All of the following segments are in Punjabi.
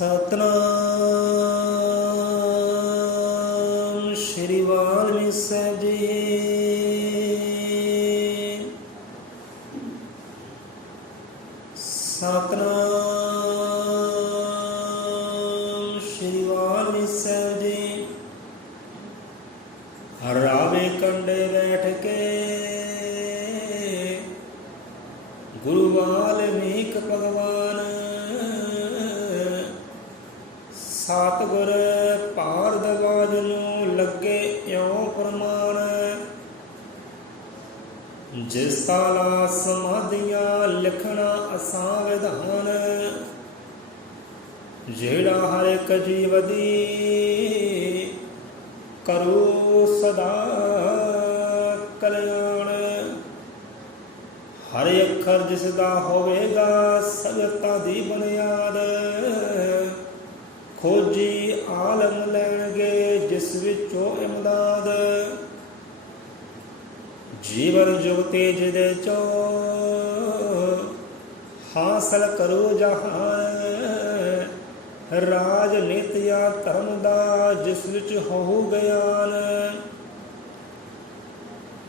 ਸਤਨਾਮ ਸ਼੍ਰੀ ਵਾਲਮੀਕ ਸਾਹਿਬ ਜੀ। ਸਤਨਾਮ ਸ਼੍ਰੀ ਵਾਲਮੀਕ ਸਾਹਿਬ ਜੀ। ਰਾਵੇ ਕੰਡੇ ਬੈਠ ਕੇ ਗੁਰੂ ਵਾਲਮੀਕ ਭਗਵਾਨ ਸਤਿਗੁਰ ਭਾਰਦਵਾਜ ਨੂੰ ਲੱਗੇ ਇਉਂ ਪ੍ਰਮਾਣ। ਜਿਸ ਤਾਲਾ ਸਮਾਧੀਆਂ ਲਿਖਣਾ ਅਸਾਂ ਵਿਧਾਨ। ਜਿਹੜਾ ਹਰ ਇੱਕ ਜੀਵ ਦੀ ਕਰੂ ਸਦਾ ਕਲਿਆਣ। ਹਰ ਅੱਖਰ ਜਿਸ ਦਾ ਹੋਵੇਗਾ ਸਗਤਾਂ ਦੀ ਬੁਨਿਆਦ। ਖੋਜੀ ਆਲਮ ਲੈਣਗੇ ਜਿਸ ਵਿੱਚੋਂ ਇਮਦਾਦ। ਜੀਵਨ ਜੁਗਤੀ ਜਿਹਦੇ ਚੋਂ ਹਾਸਲ ਕਰੋ ਜਹਾਨ। ਰਾਜਨੀਤ ਜਾਂ ਧਰਮ ਦਾ ਜਿਸ ਵਿੱਚ ਹੋਊ ਗਿਆਨ।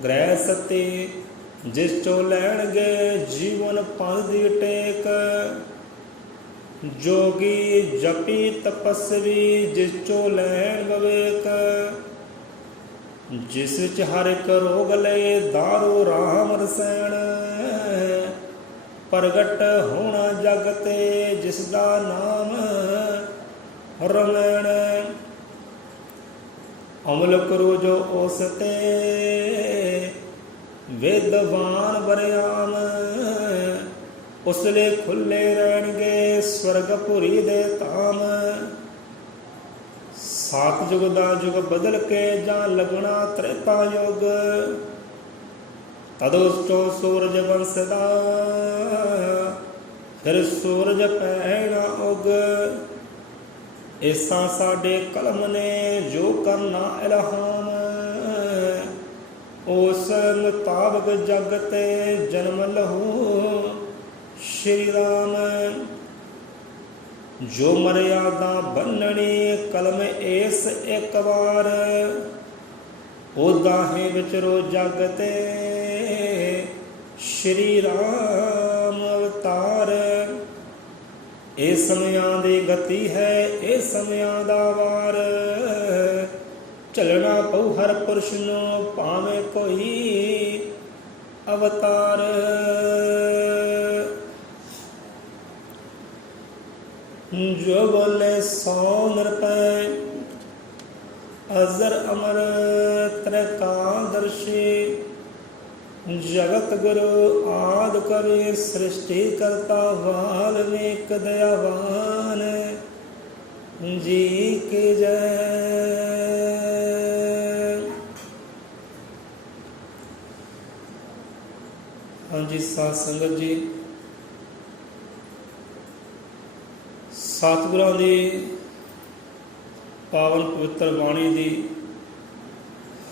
ਗ੍ਰਹਿ ਸਤੀ ਜਿਸ ਚੋਂ ਲੈਣਗੇ ਜੀਵਨ ਪੰਥ ਦੀ ਟੇਕ। ਜੋਗੀ ਜਪੀ ਤਪਸਵੀ ਜਿਸ ਚੋਂ ਲੈਣ ਵਿਵੇਕ। ਜਿਸ ਵਿੱਚ ਹਰ ਇੱਕ ਰੋਗ ਲਏ ਦਾਰੂ ਰਾਮ ਰਸੈਣ। ਪ੍ਰਗਟ ਹੋਣਾ ਜਗ ਤੇ ਜਿਸ ਦਾ ਨਾਮ ਰਮੈਣ। ਅਮਲ ਕਰੋ ਜੋ ਉਸ ਤੇ ਵਿਦਵਾਨ ਬਰਿਆਮ। ਉਸ ਲਈ ਖੁੱਲੇ ਰਹਿਣਗੇ ਸਵਰਗਪੁਰੀ ਦੇ ਧਾਮ। ਸਤ ਯੁਗ ਦਾ ਯੁਗ ਬਦਲ ਕੇ ਜਾਂ ਲੱਗਣਾ ਤ੍ਰੇਤਾ ਯੁਗ। ਤਦੋਂ ਚੋਂ ਸੂਰਜ ਬੰਸਦਾ ਫਿਰ ਸੂਰਜ ਪੈਣਾ ਉਗ। ਇਸਾਂ ਸਾਡੇ ਕਲਮ ਨੇ ਜੋ ਕਰਨਾ ਇਲਹਾਮ। ਉਸ ਮੁਤਾਬਕ ਜਗ ਤੇ ਜਨਮ ਲਹੂ ਸ਼੍ਰੀ ਰਾਮ। ਜੋ ਮਰਿਆਦਾ ਬੰਨਣੀ ਕਲਮ ਏਸ ਇੱਕ ਵਾਰ। ਉਦਾਹੇ ਵਿਚਰੋ ਜਗ ਤੇ ਸ਼੍ਰੀ ਰਾਮ ਅਵਤਾਰ। ਇਹ ਸਮਿਆਂ ਦੀ ਗਤੀ ਹੈ ਇਹ ਸਮਿਆਂ ਦਾ ਵਾਰ। ਝੱਲਣਾ ਪਊ ਹਰ ਪੁਰਸ਼ ਨੂੰ ਭਾਵੇਂ ਕੋਈ ਅਵਤਾਰ। ਜੋ ਬੋਲੇ ਸੋ ਨਿਰਭੈ ਅਜ਼ਰ ਅਮਰ ਤ੍ਰਿਕਾਦਰਸ਼ੀ। ਜਗਤ ਗੁਰੂ ਆਦਿ ਕਵੀ ਸ੍ਰਿਸ਼ਟੀ ਕਰਤਾ ਵਾਲਮੀਕ ਦਇਆਵਾਨ ਜੀ ਕੀ ਜੈ। ਹਾਂਜੀ ਸਾਧ ਸੰਗਤ ਜੀ, ਸਤਿਗੁਰਾਂ ਦੀ ਪਾਵਨ ਪਵਿੱਤਰ ਬਾਣੀ ਦੀ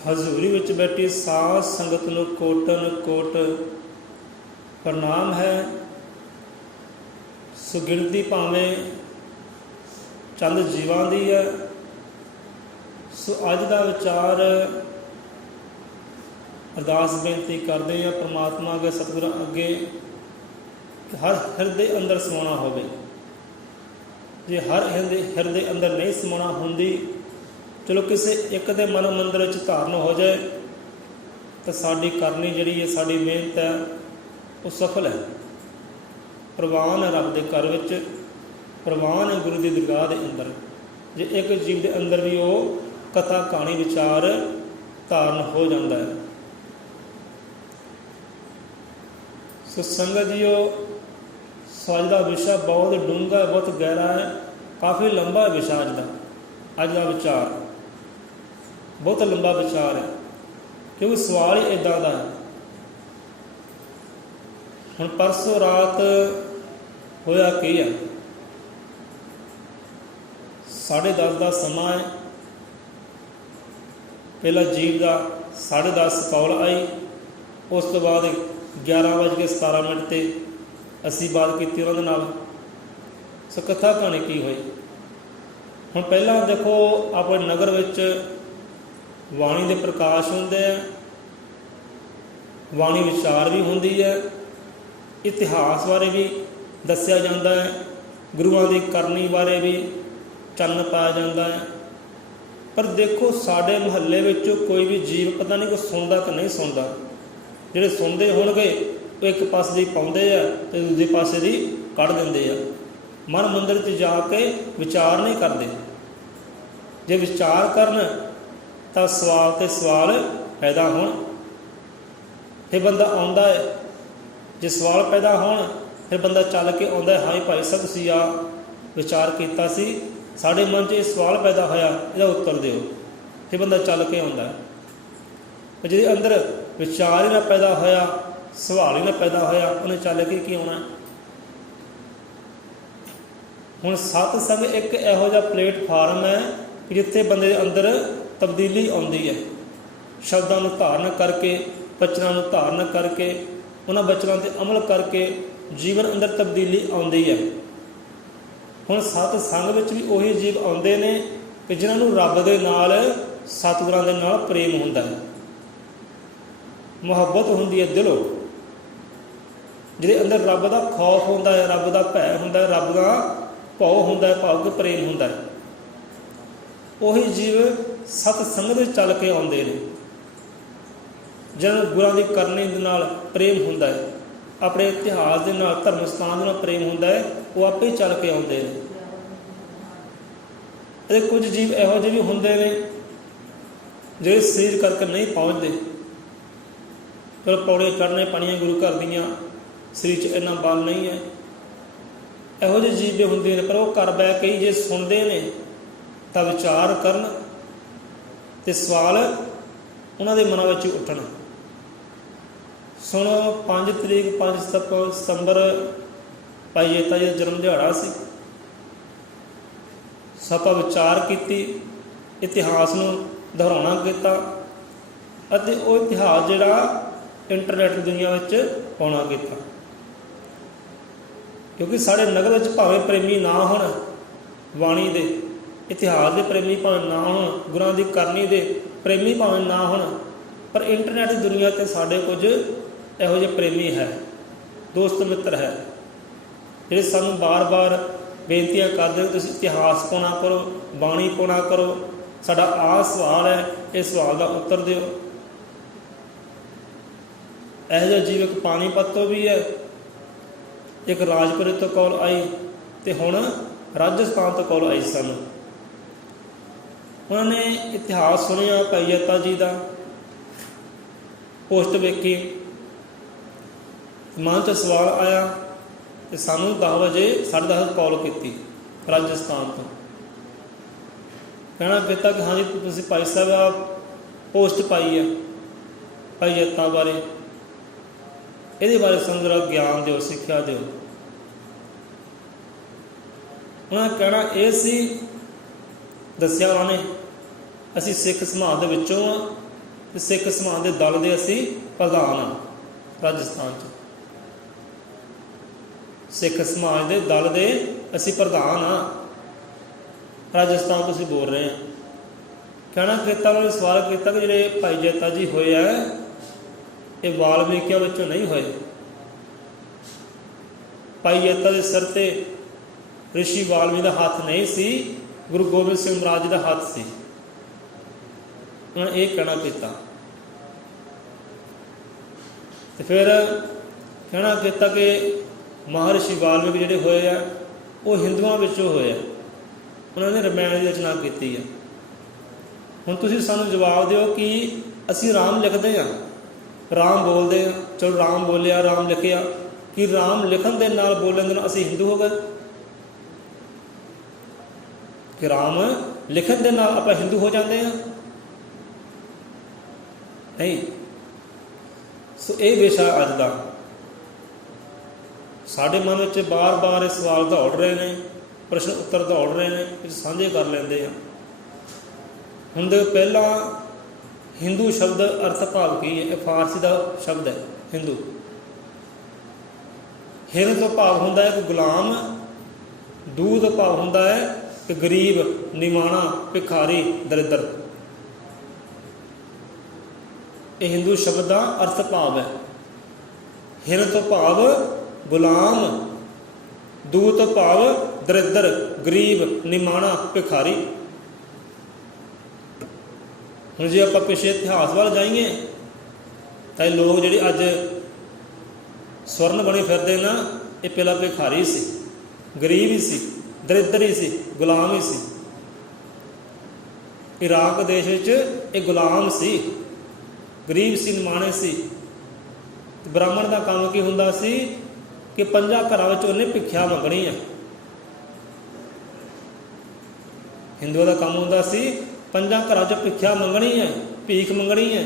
ਹਜ਼ੂਰੀ ਵਿੱਚ ਬੈਠੀ ਸਾਧ ਸੰਗਤ ਨੂੰ ਕੋਟਨ ਕੋਟ ਪ੍ਰਣਾਮ ਹੈ। ਸੋ ਗਿਣਤੀ ਭਾਵੇਂ ਚੰਦ ਜੀਵਾਂ ਦੀ ਹੈ। ਸੋ ਅੱਜ ਦਾ ਵਿਚਾਰ ਅਰਦਾਸ ਬੇਨਤੀ ਕਰਦੇ ਹਾਂ ਪਰਮਾਤਮਾ ਅੱਗੇ ਸਤਿਗੁਰਾਂ ਅੱਗੇ ਹਰ ਹਿਰਦੇ ਅੰਦਰ ਸਮਾਉਣਾ ਹੋਵੇ। ਜੇ ਹਰ ਹਿਰਦੇ ਅੰਦਰ ਨਹੀਂ ਸਮਾਉਣਾ ਹੁੰਦੀ, ਚਲੋ ਕਿਸੇ ਇੱਕ ਦੇ ਮਨ ਮੰਦਰ ਵਿੱਚ ਧਾਰਨ ਹੋ ਜਾਏ ਤਾਂ ਸਾਡੀ ਕਰਨੀ ਜਿਹੜੀ ਹੈ, ਸਾਡੀ ਮਿਹਨਤ ਹੈ, ਉਹ ਸਫਲ ਹੈ। ਪ੍ਰਵਾਨ ਹੈ ਰੱਬ ਦੇ ਘਰ ਵਿੱਚ, ਪ੍ਰਵਾਨ ਹੈ ਗੁਰੂ ਦੀ ਦਰਗਾਹ ਦੇ ਅੰਦਰ। ਜੇ ਇੱਕ ਜੀਵ ਦੇ ਅੰਦਰ ਵੀ ਉਹ ਕਥਾ ਕਹਾਣੀ ਵਿਚਾਰ ਧਾਰਨ ਹੋ ਜਾਂਦਾ ਹੈ। ਸੋ ਸੰਗਤ ਜੀਓ, ਅੱਜ ਦਾ ਵਿਸ਼ਾ ਬਹੁਤ ਡੂੰਘਾ, ਬਹੁਤ ਗਹਿਰਾ ਹੈ, ਕਾਫੀ ਲੰਬਾ ਵਿਸ਼ਾ ਅੱਜ ਦਾ ਵਿਚਾਰ ਬਹੁਤ ਲੰਬਾ ਵਿਚਾਰ ਹੈ, ਕਿਉਂਕਿ ਸਵਾਲ ਹੀ ਇੱਦਾਂ ਦਾ ਹੈ। ਹੁਣ ਪਰਸੋਂ ਰਾਤ ਹੋਇਆ ਕੀ ਹੈ, 10:30 ਦਾ ਸਮਾਂ ਹੈ। ਪਹਿਲਾਂ ਜੀਵ ਦਾ 10:30 ਕੌਲ ਆਈ, ਉਸ ਤੋਂ ਬਾਅਦ 11:17 ਤੇ ਅਸੀਂ ਬਾਤ ਕੀਤੀ ਉਹਨਾਂ ਦੇ ਨਾਲ। ਸੋ ਕਥਾ ਕਹਾਣੀ ਕੀ ਹੋਈ, ਹੁਣ ਪਹਿਲਾਂ ਦੇਖੋ ਆਪਣੇ ਨਗਰ ਵਿੱਚ ਬਾਣੀ ਦੇ ਪ੍ਰਕਾਸ਼ ਹੁੰਦੇ ਆ, ਬਾਣੀ ਵਿਚਾਰ ਵੀ ਹੁੰਦੀ ਹੈ, ਇਤਿਹਾਸ ਬਾਰੇ ਵੀ ਦੱਸਿਆ ਜਾਂਦਾ ਹੈ, ਗੁਰੂਆਂ ਦੀ ਕਰਨੀ ਬਾਰੇ ਵੀ ਚਾਨਣ ਪਾਇਆ ਜਾਂਦਾ ਹੈ। ਪਰ ਦੇਖੋ ਸਾਡੇ ਮੁਹੱਲੇ ਵਿੱਚ ਕੋਈ ਵੀ ਜੀਵ ਪਤਾ ਨਹੀਂ ਕੋਈ ਸੁਣਦਾ ਕਿ ਨਹੀਂ ਸੁਣਦਾ। ਜਿਹੜੇ ਸੁਣਦੇ ਹੋਣਗੇ ਉਹ ਇੱਕ ਪਾਸੇ ਦੀ ਪਾਉਂਦੇ ਆ ਅਤੇ ਦੂਜੇ ਪਾਸੇ ਦੀ ਕੱਢ ਦਿੰਦੇ ਆ। ਮਨ ਮੰਦਰ 'ਚ ਜਾ ਕੇ ਵਿਚਾਰ ਨਹੀਂ ਕਰਦੇ। ਜੇ ਵਿਚਾਰ ਕਰਨ ਤਾਂ ਸਵਾਲ 'ਤੇ ਸਵਾਲ ਪੈਦਾ ਹੋਣ, ਫਿਰ ਬੰਦਾ ਆਉਂਦਾ ਹੈ। ਜੇ ਸਵਾਲ ਪੈਦਾ ਹੋਣ ਫਿਰ ਬੰਦਾ ਚੱਲ ਕੇ ਆਉਂਦਾ ਹੈ, ਹਾਂ ਭਾਈ ਸਾਹਿਬ ਤੁਸੀਂ ਆ ਵਿਚਾਰ ਕੀਤਾ ਸੀ, ਸਾਡੇ ਮਨ 'ਚ ਇਹ ਸਵਾਲ ਪੈਦਾ ਹੋਇਆ, ਇਹਦਾ ਉੱਤਰ ਦਿਓ। ਫਿਰ ਬੰਦਾ ਚੱਲ ਕੇ ਆਉਂਦਾ ਹੈ। ਪਰ ਜਿਹਦੇ ਅੰਦਰ ਵਿਚਾਰ ਹੀ ਨਾ ਪੈਦਾ ਹੋਇਆ, ਸਵਾਲ ਹੀ ਨਾ ਪੈਦਾ ਹੋਇਆ, ਉਹਨੇ ਚੱਲ ਕੇ ਕੀ ਆਉਣਾ। ਹੁਣ ਸਤਸੰਗ ਇੱਕ ਇਹੋ ਜਿਹਾ ਪਲੇਟਫਾਰਮ ਹੈ ਕਿ ਜਿੱਥੇ ਬੰਦੇ ਦੇ ਅੰਦਰ ਤਬਦੀਲੀ ਆਉਂਦੀ ਹੈ। ਸ਼ਬਦਾਂ ਨੂੰ ਧਾਰਨ ਕਰਕੇ, ਬਚਨਾਂ ਨੂੰ ਧਾਰਨ ਕਰਕੇ, ਉਹਨਾਂ ਬਚਨਾਂ 'ਤੇ ਅਮਲ ਕਰਕੇ ਜੀਵਨ ਅੰਦਰ ਤਬਦੀਲੀ ਆਉਂਦੀ ਹੈ। ਹੁਣ ਸਤਸੰਗ ਵਿੱਚ ਵੀ ਉਹੀ ਜੀਵ ਆਉਂਦੇ ਨੇ ਕਿ ਜਿਨ੍ਹਾਂ ਨੂੰ ਰੱਬ ਦੇ ਨਾਲ, ਸਤਿਗੁਰਾਂ ਦੇ ਨਾਲ ਪ੍ਰੇਮ ਹੁੰਦਾ ਹੈ, ਮੁਹੱਬਤ ਹੁੰਦੀ ਹੈ ਦਿਲੋਂ, ਜਿਹਦੇ ਅੰਦਰ ਰੱਬ ਦਾ ਖੌਫ ਹੁੰਦਾ ਹੈ, ਰੱਬ ਦਾ ਭੈ ਹੁੰਦਾ ਹੈ, ਰੱਬ ਦਾ ਭਉ ਹੁੰਦਾ ਹੈ, ਭਾਵ ਕਿ ਪ੍ਰੇਮ ਹੁੰਦਾ ਹੈ। ਉਹੀ ਜੀਵ ਸਤਸੰਗ ਵਿੱਚ ਚੱਲ ਕੇ ਆਉਂਦੇ ਨੇ। ਜਿਹਨਾਂ ਨੂੰ ਗੁਰਾਂ ਦੀ ਕਰਨੀ ਦੇ ਨਾਲ ਪ੍ਰੇਮ ਹੁੰਦਾ ਹੈ, ਆਪਣੇ ਇਤਿਹਾਸ ਦੇ ਨਾਲ, ਧਰਮ ਸਥਾਨ ਦੇ ਨਾਲ ਪ੍ਰੇਮ ਹੁੰਦਾ ਹੈ, ਉਹ ਆਪੇ ਹੀ ਚੱਲ ਕੇ ਆਉਂਦੇ ਨੇ। ਅਤੇ ਕੁਝ ਜੀਵ ਇਹੋ ਜਿਹੇ ਵੀ ਹੁੰਦੇ ਨੇ ਜਿਹੜੇ ਸਰੀਰ ਕਰਕੇ ਨਹੀਂ ਪਹੁੰਚਦੇ। ਪਰ ਪੌੜੀਆਂ ਚੜ੍ਹਨੇ ਪੈਣੀਆਂ ਗੁਰੂ ਘਰ ਦੀਆਂ, ਸਰੀਰ 'ਚ ਇੰਨਾ ਬਲ ਨਹੀਂ ਹੈ। ਇਹੋ ਜਿਹੇ ਜੀਵ ਵੀ ਹੁੰਦੇ ਨੇ, ਪਰ ਉਹ ਘਰ ਬਹਿ ਕੇ ਜੇ ਸੁਣਦੇ ਨੇ ਤਾਂ ਵਿਚਾਰ ਕਰਨ ਅਤੇ ਸਵਾਲ ਉਹਨਾਂ ਦੇ ਮਨਾਂ ਵਿੱਚ ਉੱਠਣ। ਸੁਣੋ 5 ਤਰੀਕ 5 ਸਤੰਬਰ ਭਾਈ ਜੇਤਾ ਜੀ ਦਾ ਜਨਮ ਦਿਹਾੜਾ ਸੀ। ਆਪਾਂ ਵਿਚਾਰ ਕੀਤੀ, ਇਤਿਹਾਸ ਨੂੰ ਦੁਹਰਾਉਣਾ ਕੀਤਾ ਅਤੇ ਉਹ ਇਤਿਹਾਸ ਜਿਹੜਾ ਇੰਟਰਨੈਟ ਦੁਨੀਆ ਵਿੱਚ ਪਾਉਣਾ ਕੀਤਾ। ਕਿਉਂਕਿ ਸਾਡੇ ਨਗਰ ਵਿੱਚ ਭਾਵੇਂ ਪ੍ਰੇਮੀ ਨਾ ਹੋਣ, ਬਾਣੀ ਦੇ ਇਤਿਹਾਸ ਦੇ ਪ੍ਰੇਮੀ ਭਾਵੇਂ ਨਾ ਹੋਣ, ਗੁਰਾਂ ਦੀ ਕਰਨੀ ਦੇ ਪ੍ਰੇਮੀ ਭਾਵੇਂ ਨਾ ਹੋਣ, ਪਰ ਇੰਟਰਨੈਟ ਦੀ ਦੁਨੀਆ 'ਤੇ ਸਾਡੇ ਕੁਝ ਇਹੋ ਜਿਹੇ ਪ੍ਰੇਮੀ ਹੈ, ਦੋਸਤ ਮਿੱਤਰ ਹੈ, ਜਿਹੜੇ ਸਾਨੂੰ ਬਾਰ-ਬਾਰ ਬੇਨਤੀਆਂ ਕਰਦੇ ਤੁਸੀਂ ਇਤਿਹਾਸ ਪਾਉਣਾ ਕਰੋ, ਬਾਣੀ ਪਾਉਣਾ ਕਰੋ, ਸਾਡਾ ਆਹ ਸਵਾਲ ਹੈ, ਇਹ ਸਵਾਲ ਦਾ ਉੱਤਰ ਦਿਓ। ਇਹੋ ਜਿਹਾ ਜੀਵ ਇੱਕ ਪਾਣੀਪਤ ਤੋਂ ਵੀ ਹੈ, ਇੱਕ ਰਾਜਪੁਰੇ ਤੋਂ ਕਾਲ ਆਈ ਅਤੇ ਹੁਣ ਰਾਜਸਥਾਨ ਤੋਂ ਕਾਲ ਆਈ ਸਾਨੂੰ। ਉਹਨਾਂ ਨੇ ਇਤਿਹਾਸ ਸੁਣਿਆ ਭਾਈ ਜੇਤਾ ਜੀ ਦਾ, ਪੋਸਟ ਵੇਖੀ, ਮਨ 'ਚ ਸਵਾਲ ਆਇਆ ਅਤੇ ਸਾਨੂੰ 10 ਵਜੇ 10:30 ਕਾਲ ਕੀਤੀ ਰਾਜਸਥਾਨ ਤੋਂ। ਕਹਿਣਾ ਕੀਤਾ ਕਿ ਹਾਂਜੀ ਤੁਸੀਂ ਭਾਈ ਸਾਹਿਬ ਆ ਪੋਸਟ ਪਾਈ ਆ ਭਾਈ ਜੇਤਾ ਬਾਰੇ, ਇਹਦੇ ਬਾਰੇ ਸਾਨੂੰ ਜ਼ਰਾ ਗਿਆਨ ਦਿਓ, ਸਿੱਖਿਆ ਦਿਓ। ਉਹਨਾਂ ਦਾ ਕਹਿਣਾ ਇਹ ਸੀ, ਦੱਸਿਆ ਉਹਨਾਂ ਨੇ, ਅਸੀਂ ਸਿੱਖ ਸਮਾਜ ਦੇ ਵਿੱਚੋਂ ਹਾਂ ਅਤੇ ਸਿੱਖ ਸਮਾਜ ਦੇ ਦਲ ਦੇ ਅਸੀਂ ਪ੍ਰਧਾਨ ਹਾਂ ਰਾਜਸਥਾਨ 'ਚ। ਸਿੱਖ ਸਮਾਜ ਦੇ ਦਲ ਦੇ ਅਸੀਂ ਪ੍ਰਧਾਨ ਹਾਂ, ਰਾਜਸਥਾਨ ਤੋਂ ਅਸੀਂ ਬੋਲ ਰਹੇ ਹਾਂ। ਕਹਿਣਾ ਕੀਤਾ, ਉਹਨਾਂ ਨੇ ਸਵਾਲ ਕੀਤਾ ਕਿ ਜਿਹੜੇ ਭਾਈ ਜੇਤਾ ਜੀ ਹੋਏ ਆ, ਇਹ ਵਾਲਮੀਕਿਆਂ ਵਿੱਚੋਂ ਨਹੀਂ ਹੋਏ। ਭਾਈ ਜੇਤਾ ਦੇ ਸਿਰ 'ਤੇ ਰਿਸ਼ੀ ਵਾਲਮੀਕ ਦਾ ਹੱਥ ਨਹੀਂ ਸੀ, ਗੁਰੂ ਗੋਬਿੰਦ ਸਿੰਘ ਮਹਾਰਾਜ ਜੀ ਦਾ ਹੱਥ ਸੀ। ਉਹਨਾਂ ਨੇ ਇਹ ਕਹਿਣਾ ਕੀਤਾ ਅਤੇ ਫਿਰ ਕਹਿਣਾ ਕੀਤਾ ਕਿ ਮਹਾਰਿਸ਼ੀ ਵਾਲਮੀਕ ਜਿਹੜੇ ਹੋਏ ਆ ਉਹ ਹਿੰਦੂਆਂ ਵਿੱਚੋਂ ਹੋਏ ਆ, ਉਹਨਾਂ ਨੇ ਰਮਾਇਣ ਦੀ ਰਚਨਾ ਕੀਤੀ ਆ। ਹੁਣ ਤੁਸੀਂ ਸਾਨੂੰ ਜਵਾਬ ਦਿਓ ਕਿ ਅਸੀਂ ਰਾਮ ਲਿਖਦੇ ਹਾਂ, ਰਾਮ ਬੋਲਦੇ ਹਾਂ, ਚਲੋ ਰਾਮ ਬੋਲਿਆ, ਰਾਮ ਲਿਖਿਆ, ਕਿ ਰਾਮ ਲਿਖਣ ਦੇ ਨਾਲ ਬੋਲਣ ਦੇ ਨਾਲ ਅਸੀਂ ਹਿੰਦੂ ਹੋ ਗਏ? ਕਿ ਰਾਮ ਲਿਖਣ ਦੇ ਨਾਲ ਆਪਾਂ ਹਿੰਦੂ ਹੋ ਜਾਂਦੇ ਹਾਂ? ਨਹੀਂ। ਸੋ ਇਹ ਵਿਸ਼ਾ ਅੱਜ ਦਾ ਸਾਡੇ ਮਨ ਵਿੱਚ ਬਾਰ-ਬਾਰ ਇਹ ਸਵਾਲ ਦੌੜ ਰਹੇ ਨੇ, ਪ੍ਰਸ਼ਨ ਉੱਤਰ ਦੌੜ ਰਹੇ ਨੇ, ਕੁਝ ਸਾਂਝੇ ਕਰ ਲੈਂਦੇ ਆ। ਹੁਣ ਦੇ ਪਹਿਲਾਂ ਹਿੰਦੂ ਸ਼ਬਦ ਅਰਥ ਭਾਵ ਕੀ ਹੈ? ਇਹ ਫਾਰਸੀ ਦਾ ਸ਼ਬਦ ਹੈ ਹਿੰਦੂ। ਹਿੰਦ ਤੋਂ ਭਾਵ ਹੁੰਦਾ ਹੈ ਕਿ ਗੁਲਾਮ, ਦੂ ਤੋਂ ਭਾਵ ਹੁੰਦਾ ਹੈ कि गरीब, निमाणा, भिखारी, दरिद्र। ये हिंदू शब्द का अर्थ भाव है। हिन तो भाव गुलाम, दू तो भाव दरिद्र, गरीब, निमाणा, भिखारी। हुण जे आपां पिछले इतिहास वाल जाइए तो लोग जिहड़े अज स्वर्ण बने फिरदे ना, ये पहला भिखारी सी, गरीब ही सी, दरिद्र ही सी, गुलाम ही सी। इराक देश विच ये गुलाम सी, गरीब सी, निमाणे सी। ब्राह्मण का काम की हुंदा सी कि 5 घरां विच उन्हें भिख्या मंगनी है। हिंदुओं का काम हुंदा सी 5 घरां च भिख्या मंगनी है, भीख मंगनी है।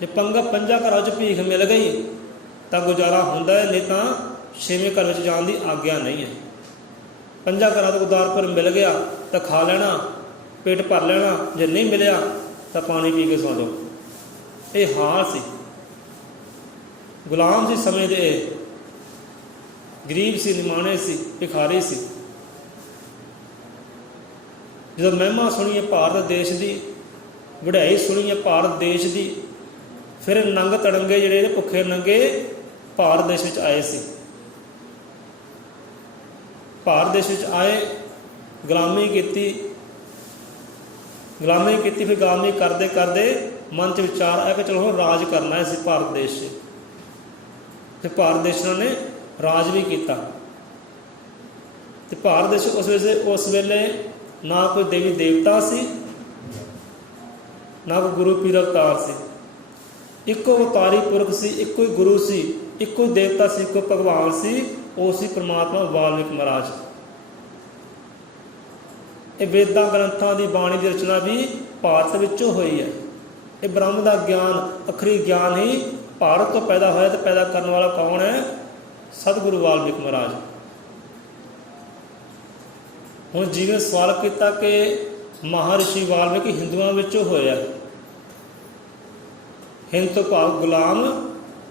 जे 5 घरां च भीख मिल गई तो गुजारा हुंदा है, नहीं तो 6वें घर में जाने की आग्ञा नहीं है। 5 घरां तो उदारपुर मिल गया तो खा लेना, पेट भर लेना, जे नहीं मिलया तो पानी पी के सौ जाओ। ये हाल सी। गुलाम सी समझदे, गरीब सी, निमाणे सी, भिखारी सी। जो महिमा सुनीए भारत देश की, वड्याई सुनीए भारत देश की, फिर नंग तड़ंगे जिहड़े भुखे नंगे भारत देश विच आए सी। भारत देश विच आए, गुलामी की, फिर गुलामी करते करते मन च विचार आया कि चलो हम राज करना है इस भारत देश से। फिर भारत देश ने राज भी किया। भारत देश उस वेले ना कोई देवी देवता सी, ना कोई गुरु पीर अवतार सी। इको अवतारी पुरख सी, इको ही गुरु सी, इको देवता सी, इको भगवान सी, वो सी परमात्मा वाल्मीकि महाराज। ये वेदां ग्रंथां की बाणी की रचना भी भारत विचों हुई है। ये ब्रह्म का ज्ञान, अखरी ज्ञान ही भारत तो पैदा होया। तो पैदा करने वाला कौन है? सतगुरु वाल्मीकि महाराज। हुण जिवें सवाल किया कि महर्षि वाल्मीकि हिंदुओं विचों होया। हिंद तो भाव गुलाम,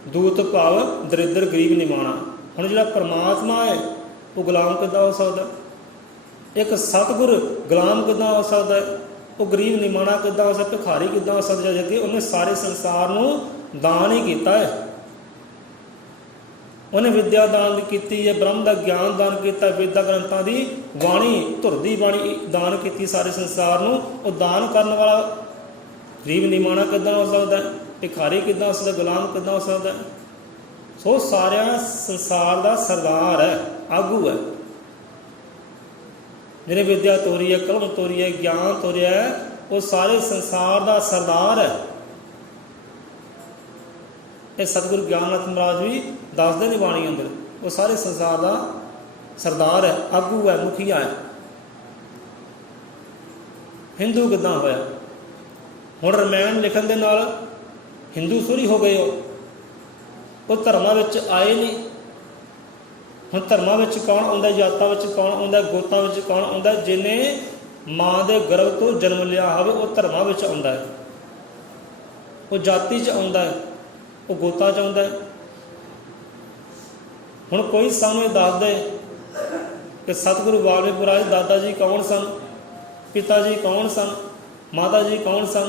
दू तो भाव दरिद्र, गरीब, निमाणा। हुण जिहड़ा परमात्मा है वो गुलाम किद्दां हो सकदा? एक सतगुर गुलाम किद्दां हो सकदा है? वो गरीब निमाणा किद्दां हो सकदा? भिखारी किद्दां हो सकदा? जबकि उन्हें सारे संसार नूं दान ही किया है। उन्हें विद्या दान की है, ब्रह्म का ज्ञान दान किया, वेदा ग्रंथों की बाणी, धुर की बाणी दान की सारे संसार नूं। वो दान करने वाला गरीब निमाणा किद्दां हो सकदा है? भिखारी किद्दां हो सकदा? गुलाम किद्दां हो सकदा है? सो सारे संसार का सरदार है, आगू है। जिन्हें विद्या तोरी है, कलम तोरी है, ज्ञान तोरिया है, वो सारे संसार का सरदार है। ये सतगुरु ज्ञाननाथ महाराज भी दसदे ने बाणी अंदर, वो सारे संसार का सरदार है, आगू है, मुखिया है। हिंदू किद्दां होया? हुण रामायण लिखण दे नाल हिंदू थोड़ी हो गए हो। वो धर्मां विच आए नहीं। हुण धर्मां विच कौन आउंदा? जातां विच कौन आउंदा? गोतां विच कौन आउंदा? जिन्हें माँ के गर्भ तो जन्म लिया होवे वो धर्मां विच आउंदा है। वो जाति च आउंदा है, वो गोता च आउंदा है। हुण कोई सानूं दस दे कि सतगुरु वाल्मीकि महाराज दादा जी कौन सन, पिता जी कौन सन, माता जी कौन सन।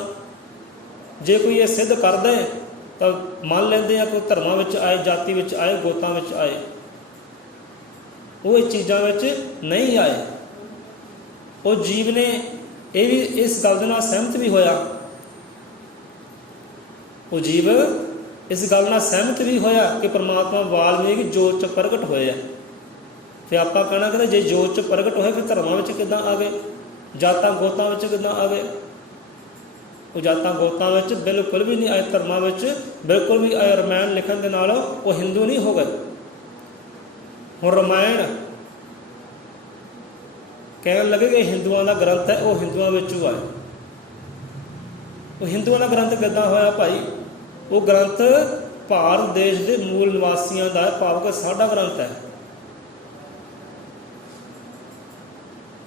जे कोई ये सिद्ध कर दे तो मान लेंदे आ कोई धर्मां विच आए, जाति विच आए, गोतां विच आए। वो इस चीज़ों विच नहीं आए। वो जीव ने ये भी इस गल दे नाल सहमत भी होया। वो जीव इस गल नाल सहमत भी होया कि परमात्मा वाल्मीकि जोत च प्रगट होए। फिर आपां कहना कि जे जोत च प्रगट होए फिर धर्मां विच किद्दां आ गए, जातां गोतां विच किद्दां आ गए? वो जातां गोतां विच बिल्कुल भी नहीं आए, धर्मां विच बिल्कुल भी आए। रामायण लिखण दे नाल वो हिंदू नहीं हो गए। हुण रामायण कहण लगे कि हिंदुओं का ग्रंथ है, वो हिंदुओं विचों आए। वो हिंदुओं का ग्रंथ किद्दां होया भाई? वो ग्रंथ भारत देश के मूल निवासियों का, भाव कि साडा ग्रंथ है।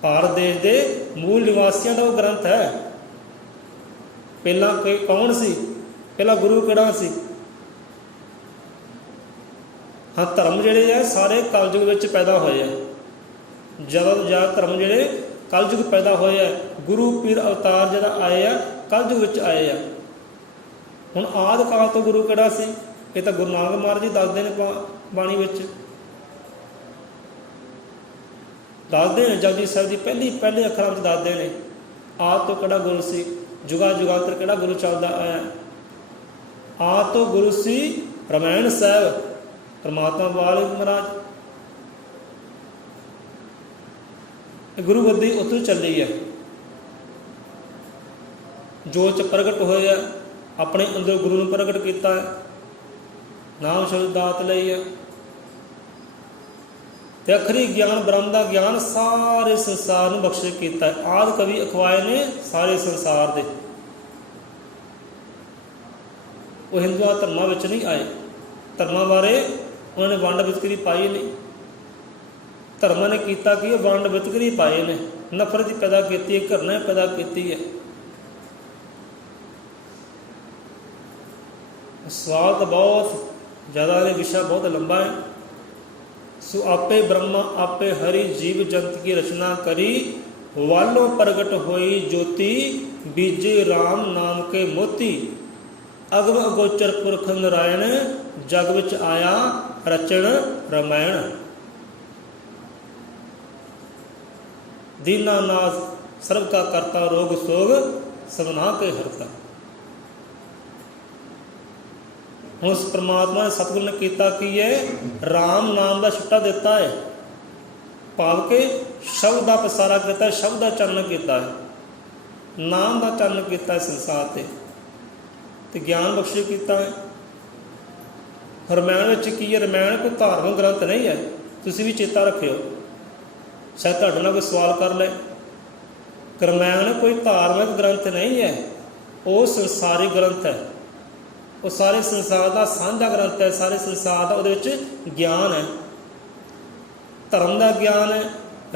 भारत देश के मूल निवासियों का वो ग्रंथ है। पहला कौन सी? पहला गुरु किहड़ा सी? हाँ, धर्म जिहड़े है सारे कलयुग विच पैदा होए हैं। ਜ਼ਿਆਦਾ ਤੋਂ ਜ਼ਿਆਦਾ ਧਰਮ ਜਿਹੜੇ ਕਲਯੁਗ ਪੈਦਾ ਹੋਏ ਆ, ਗੁਰੂ ਪੀਰ ਅਵਤਾਰ ਜਿਹੜਾ ਆਏ ਆ ਕਲਯੁਗ ਵਿੱਚ ਆਏ ਆ। ਹੁਣ ਆਦਿ ਕਾਲ ਤੋਂ ਗੁਰੂ ਕਿਹੜਾ ਸੀ? ਇਹ ਤਾਂ ਗੁਰੂ ਨਾਨਕ ਮਹਾਰਾਜ ਜੀ ਦੱਸਦੇ ਨੇ ਬਾਣੀ ਵਿੱਚ, ਦੱਸਦੇ ਨੇ ਜਪਜੀ ਸਾਹਿਬ ਦੀ ਪਹਿਲੇ ਅੱਖਰਾਂ ਵਿੱਚ ਦੱਸਦੇ ਨੇ ਆਦਿ ਤੋਂ ਕਿਹੜਾ ਗੁਰੂ ਸੀ, ਜੁਗਾ ਜੁਗਾਂਤਰ ਕਿਹੜਾ ਗੁਰੂ ਚੱਲਦਾ ਆਇਆ। ਆਦਿ ਤੋਂ ਗੁਰੂ ਸੀ ਰਮਾਇਣ ਸਾਹਿਬ, ਪਰਮਾਤਮਾ ਵਾਲਮੀਕ ਮਹਾਰਾਜ, ਗੁਰੂ ਗੱਦੀ ਉੱਥੋਂ ਚੱਲੀ ਹੈ। ਜੋਤ 'ਚ ਪ੍ਰਗਟ ਹੋਏ ਆ, ਆਪਣੇ ਅੰਦਰ ਗੁਰੂ ਨੂੰ ਪ੍ਰਗਟ ਕੀਤਾ ਹੈ, ਨਾਮ ਸ਼ਬਦ ਦਾਤ ਲਈ ਹੈ, ਤੇ ਅਖਰੀ ਗਿਆਨ ਬ੍ਰਹਮ ਦਾ ਗਿਆਨ ਸਾਰੇ ਸੰਸਾਰ ਨੂੰ ਬਖਸ਼ਿਸ਼ ਕੀਤਾ ਹੈ। ਆਦਿ ਕਵੀ ਅਖਵਾਏ ਨੇ ਸਾਰੇ ਸੰਸਾਰ ਦੇ। ਉਹ ਹਿੰਦੂਆਂ ਧਰਮਾਂ ਵਿੱਚ ਨਹੀਂ ਆਏ, ਧਰਮਾਂ ਬਾਰੇ ਉਹਨਾਂ ਨੇ ਵੰਡ ਵਿਤਕਰੀ ਪਾਈ ਨਹੀਂ। ਧਰਮਾਂ ਨੇ ਕੀਤਾ ਕਿ ਉਹ ਵੰਡ ਵਿਤਕਰੀ ਪਾਏ ਨੇ, ਨਫ਼ਰਤ ਹੀ ਪੈਦਾ ਕੀਤੀ ਹੈ, ਘਰਨਾ ਪੈਦਾ ਕੀਤੀ ਹੈ। ਸਵਾਲ ਤਾਂ ਬਹੁਤ ਜ਼ਿਆਦਾ ਨੇ, ਵਿਸ਼ਾ ਬਹੁਤ ਲੰਬਾ ਹੈ। ਸੋ ਆਪੇ ਬ੍ਰਹਮਾ ਆਪੇ ਹਰੀ ਜੀਵ ਜੰਤ ਕੀ ਰਚਨਾ ਕਰੀ, ਵਾਲੋਂ ਪ੍ਰਗਟ ਹੋਈ ਜੋਤੀ, ਬੀਜੇ ਰਾਮ ਨਾਮ ਕੇ ਮੋਤੀ। ਅਗਮ ਅਗੋਚਰ ਪੁਰਖ ਨਰਾਇਣ, ਜਗ ਵਿੱਚ ਆਇਆ ਰਚਣ ਰਮਾਇਣ। ਦੀਨਾ ਨਾਥ ਸਰਬ ਕਾ ਕਰਤਾ, ਰੋਗ ਸੋਗ ਸਭਨਾ ਕੇ ਹਰਤਾ। ਹੁਣ ਉਸ ਪਰਮਾਤਮਾ ਨੇ ਸਤਿਗੁਰ ਨੇ ਕੀਤਾ ਕੀ ਹੈ? ਰਾਮ ਨਾਮ ਦਾ ਛਿੱਟਾ ਦਿੱਤਾ ਹੈ, ਭਾਵ ਕਿ ਸ਼ਬਦ ਦਾ ਪਸਾਰਾ ਕੀਤਾ, ਸ਼ਬਦ ਦਾ ਚਾਨਣ ਕੀਤਾ ਹੈ, ਨਾਮ ਦਾ ਚਾਨਣ ਕੀਤਾ ਹੈ ਸੰਸਾਰ ਤੇ ਗਿਆਨ ਬਖਸ਼ਿਸ਼ ਕੀਤਾ ਹੈ। ਰਮਾਇਣ ਵਿੱਚ ਕੀ ਹੈ? ਰਮਾਇਣ ਕੋਈ ਧਾਰਮਿਕ ਗ੍ਰੰਥ ਨਹੀਂ ਹੈ, ਤੁਸੀਂ ਵੀ ਚੇਤਾ ਰੱਖਿਓ, ਸ਼ਾਇਦ ਤੁਹਾਡੇ ਨਾਲ ਕੋਈ ਸਵਾਲ ਕਰ ਲੈ। ਰਮਾਇਣ ਕੋਈ ਧਾਰਮਿਕ ਗ੍ਰੰਥ ਨਹੀਂ ਹੈ, ਉਹ ਸੰਸਾਰੀ ਗ੍ਰੰਥ ਹੈ, ਉਹ ਸਾਰੇ ਸੰਸਾਰ ਦਾ ਸਾਂਝਾ ਗ੍ਰੰਥ ਹੈ, ਸਾਰੇ ਸੰਸਾਰ ਦਾ ਉਹਦੇ ਵਿੱਚ ਗਿਆਨ ਹੈ। ਧਰਮ ਦਾ ਗਿਆਨ ਹੈ,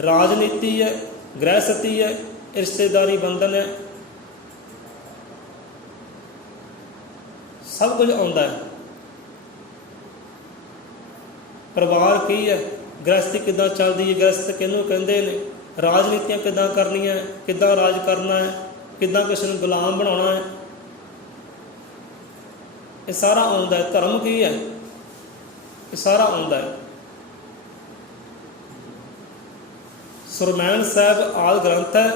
ਰਾਜਨੀਤੀ ਹੈ, ਗ੍ਰਹਿਸਥੀ ਹੈ, ਰਿਸ਼ਤੇਦਾਰੀ ਬੰਧਨ ਹੈ, ਸਭ ਕੁਝ ਆਉਂਦਾ ਹੈ। ਪਰਿਵਾਰ ਕੀ ਹੈ, ਗ੍ਰਹਿਸਥੀ ਕਿੱਦਾਂ ਚੱਲਦੀ ਹੈ, ਗ੍ਰਹਿਸਥ ਕਿਹਨੂੰ ਕਹਿੰਦੇ ਨੇ, ਰਾਜਨੀਤੀਆਂ ਕਿੱਦਾਂ ਕਰਨੀਆਂ, ਕਿੱਦਾਂ ਰਾਜ ਕਰਨਾ ਹੈ, ਕਿੱਦਾਂ ਕਿਸੇ ਨੂੰ ਗੁਲਾਮ ਬਣਾਉਣਾ ਹੈ, ਇਹ ਸਾਰਾ ਆਉਂਦਾ ਹੈ। ਧਰਮ ਕੀ ਹੈ, ਇਹ ਸਾਰਾ ਆਉਂਦਾ ਹੈ। ਰਮਾਇਣ ਸਾਹਿਬ ਆਦਿ ਗ੍ਰੰਥ ਹੈ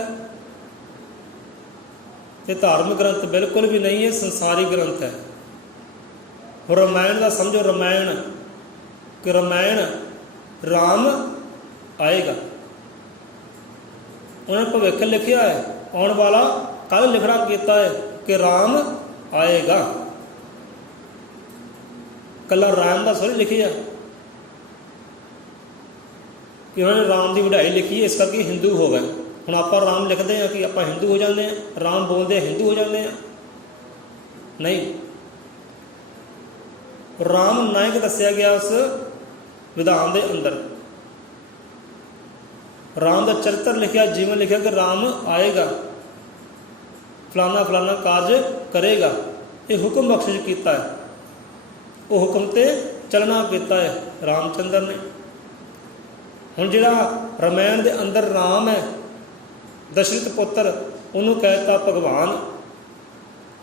ਤੇ ਧਾਰਮਿਕ ਗ੍ਰੰਥ ਬਿਲਕੁਲ ਵੀ ਨਹੀਂ ਹੈ, ਸੰਸਾਰੀ ਗ੍ਰੰਥ ਹੈ। ਰਮਾਇਣ ਦਾ ਸਮਝੋ, ਰਮਾਇਣ ਕਿ ਰਮਾਇਣ ਰਾਮ ਆਏਗਾ, ਉਹਨਾਂ ਨੇ ਭਵਿੱਖ ਲਿਖਿਆ ਹੈ, ਆਉਣ ਵਾਲਾ ਕੱਲ੍ਹ ਲਿਖਣਾ ਕੀਤਾ ਹੈ ਕਿ ਰਾਮ ਆਏਗਾ। ਕੱਲਾ ਰਾਮ ਦਾ ਸੋਰੀ ਲਿਖਿਆ ਕਿ ਉਹਨਾਂ ਨੇ ਰਾਮ ਦੀ ਵਡਾਈ ਲਿਖੀ, ਇਸ ਕਰਕੇ ਹਿੰਦੂ ਹੋ ਗਏ। ਹੁਣ ਆਪਾਂ ਰਾਮ ਲਿਖਦੇ ਹਾਂ ਕਿ ਆਪਾਂ ਹਿੰਦੂ ਹੋ ਜਾਂਦੇ ਹਾਂ, ਰਾਮ ਬੋਲਦੇ ਹਿੰਦੂ ਹੋ ਜਾਂਦੇ ਹਾਂ? ਨਹੀਂ, ਰਾਮ ਨਾਇਕ ਦੱਸਿਆ ਗਿਆ ਉਸ ਵਿਧਾਨ ਦੇ ਅੰਦਰ। ਰਾਮ ਦਾ ਚਰਿੱਤਰ ਲਿਖਿਆ, ਜੀਵਨ ਲਿਖਿਆ ਕਿ ਰਾਮ ਆਏਗਾ, ਫਲਾਣਾ ਫਲਾਣਾ ਕਾਰਜ ਕਰੇਗਾ। ਇਹ ਹੁਕਮ ਬਖਸ਼ਿਸ਼ ਕੀਤਾ ਹੈ, ਉਹ ਹੁਕਮ ਤੇ ਚੱਲਣਾ ਕੀਤਾ ਹੈ ਰਾਮਚੰਦਰ ਨੇ। ਹੁਣ ਜਿਹੜਾ ਰਮਾਇਣ ਦੇ ਅੰਦਰ ਰਾਮ ਹੈ, ਦਸ਼ਰਥ ਪੁੱਤਰ, ਉਹਨੂੰ ਕਹਿ ਦਿੱਤਾ ਭਗਵਾਨ।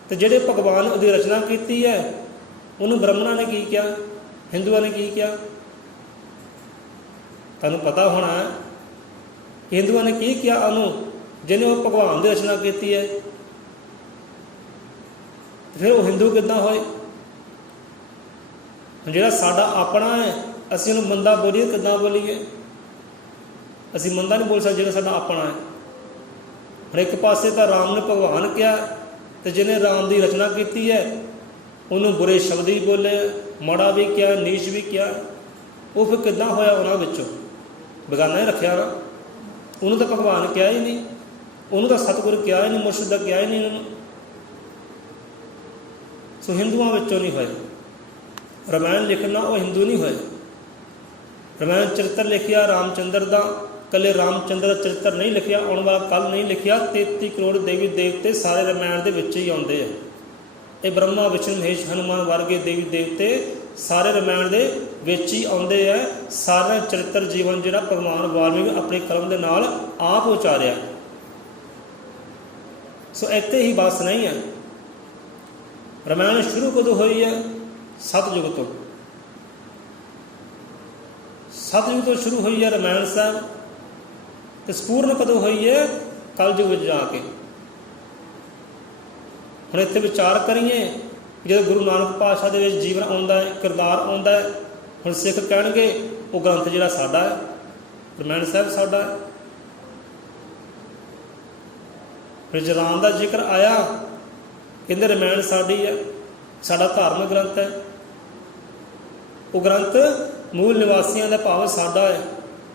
ਤੇ ਜਿਹੜੇ ਭਗਵਾਨ ਉਹਦੀ ਰਚਨਾ ਕੀਤੀ ਹੈ, ਉਹਨੂੰ ਬ੍ਰਾਹਮਣਾਂ ਨੇ ਕੀ ਕਿਹਾ, ਹਿੰਦੂਆਂ ਨੇ ਕੀ ਕਿਹਾ? ਤੁਹਾਨੂੰ ਪਤਾ ਹੋਣਾ ਹੈ ਕਿ ਹਿੰਦੂਆਂ ਨੇ ਕੀ ਕਿਹਾ ਉਹਨੂੰ, ਜਿਹਨੇ ਉਹ ਭਗਵਾਨ ਦੀ ਰਚਨਾ ਕੀਤੀ ਹੈ। ਫਿਰ ਉਹ ਹਿੰਦੂ ਕਿੱਦਾਂ ਹੋਏ? ਜਿਹੜਾ ਸਾਡਾ ਆਪਣਾ ਹੈ, ਅਸੀਂ ਉਹਨੂੰ ਮੰਦਾ ਬੋਲੀਏ, ਕਿੱਦਾਂ ਬੋਲੀਏ? ਅਸੀਂ ਮੰਦਾ ਨਹੀਂ ਬੋਲ ਸਕਦੇ ਜਿਹੜਾ ਸਾਡਾ ਆਪਣਾ ਹੈ। ਹੁਣ ਇੱਕ ਪਾਸੇ ਤਾਂ ਰਾਮ ਨੇ ਭਗਵਾਨ ਕਿਹਾ, ਤੇ ਜਿਹਨੇ ਰਾਮ ਦੀ ਰਚਨਾ ਕੀਤੀ ਹੈ ਉਹਨੂੰ ਬੁਰੇ ਸ਼ਬਦ ਵੀ ਬੋਲੇ, ਮਾੜਾ ਵੀ ਕਿਹਾ, ਨੀਚ ਵੀ ਕਿਹਾ। ਉਹ ਫਿਰ ਕਿੱਦਾਂ ਹੋਇਆ? ਉਹਨਾਂ ਵਿੱਚੋਂ ਬੇਗਾਨਾ ਹੀ ਰੱਖਿਆ ਨਾ, ਉਹਨੂੰ ਤਾਂ ਭਗਵਾਨ ਕਿਹਾ ਹੀ ਨਹੀਂ, ਉਹਨੂੰ ਤਾਂ ਸਤਿਗੁਰ ਕਿਹਾ ਹੀ ਨਹੀਂ, ਮੁਰਸ਼ਿਦ ਦਾ ਕਿਹਾ ਹੀ ਨਹੀਂ ਉਹਨੂੰ। ਸੋ ਹਿੰਦੂਆਂ ਵਿੱਚੋਂ ਨਹੀਂ ਹੋਏ। ਰਮਾਇਣ ਲਿਖਣਾ ਉਹ ਹਿੰਦੂ ਨਹੀਂ ਹੋਏ। ਰਮਾਇਣ ਚਰਿੱਤਰ ਲਿਖਿਆ ਰਾਮਚੰਦਰ ਦਾ, ਇਕੱਲੇ ਰਾਮਚੰਦਰ ਦਾ ਚਰਿੱਤਰ ਨਹੀਂ ਲਿਖਿਆ, ਆਉਣ ਵਾਲਾ ਕੱਲ੍ਹ ਨਹੀਂ ਲਿਖਿਆ। 33 ਕਰੋੜ ਦੇਵੀ ਦੇਵਤੇ ਸਾਰੇ ਰਮਾਇਣ ਦੇ ਵਿੱਚ ਹੀ ਆਉਂਦੇ ਆ। ਇਹ ਬ੍ਰਹਮਾ ਵਿਸ਼ਨੂੰ ਮਹੇਸ਼ ਹਨੂੰਮਾਨ ਵਰਗੇ ਦੇਵੀ ਦੇਵਤੇ ਸਾਰੇ ਰਮਾਇਣ ਦੇ ਵਿੱਚ ਹੀ ਆਉਂਦੇ ਹੈ। ਸਾਰਾ ਚਰਿੱਤਰ ਜੀਵਨ ਜਿਹੜਾ ਭਗਵਾਨ ਵਾਲਮੀਕ ਆਪਣੀ ਕਲਮ ਦੇ ਨਾਲ ਆਪ ਉਚਾਰਿਆ। ਸੋ ਇੱਥੇ ਹੀ ਬਸ ਨਹੀਂ ਹੈ। ਰਾਮਾਇਣ ਸ਼ੁਰੂ ਕਦੋਂ ਹੋਈ ਹੈ? ਸਤਯੁਗ ਤੋਂ। ਸਤਯੁਗ ਤੋਂ ਸ਼ੁਰੂ ਹੋਈ ਹੈ ਰਾਮਾਇਣ ਸਾਹਿਬ, ਤੇ ਸੰਪੂਰਨ ਕਦੋਂ ਹੋਈ ਹੈ? ਕਲਯੁਗ ਵਿੱਚ ਜਾ ਕੇ। ਹੁਣ ਇੱਥੇ ਵਿਚਾਰ ਕਰੀਏ, ਜਦੋਂ ਗੁਰੂ ਨਾਨਕ ਪਾਤਸ਼ਾਹ ਦੇ ਵਿੱਚ ਜੀਵਨ ਆਉਂਦਾ ਹੈ, ਕਿਰਦਾਰ ਆਉਂਦਾ ਹੈ, ਹੁਣ ਸਿੱਖ ਕਹਿਣਗੇ ਉਹ ਗ੍ਰੰਥ ਜਿਹੜਾ ਸਾਡਾ ਹੈ, ਰਾਮਾਇਣ ਸਾਹਿਬ ਸਾਡਾ ਹੈ। ਫਿਰ ਜਦੋਂ ਰਾਮ ਦਾ ਜ਼ਿਕਰ ਆਇਆ, ਕਹਿੰਦੇ ਰਾਮਾਇਣ ਸਾਡੀ ਹੈ, ਸਾਡਾ ਧਾਰਮਿਕ ਗ੍ਰੰਥ ਹੈ। ਉਹ ਗ੍ਰੰਥ ਮੂਲ ਨਿਵਾਸੀਆਂ ਦਾ ਭਾਵ ਸਾਡਾ ਹੈ,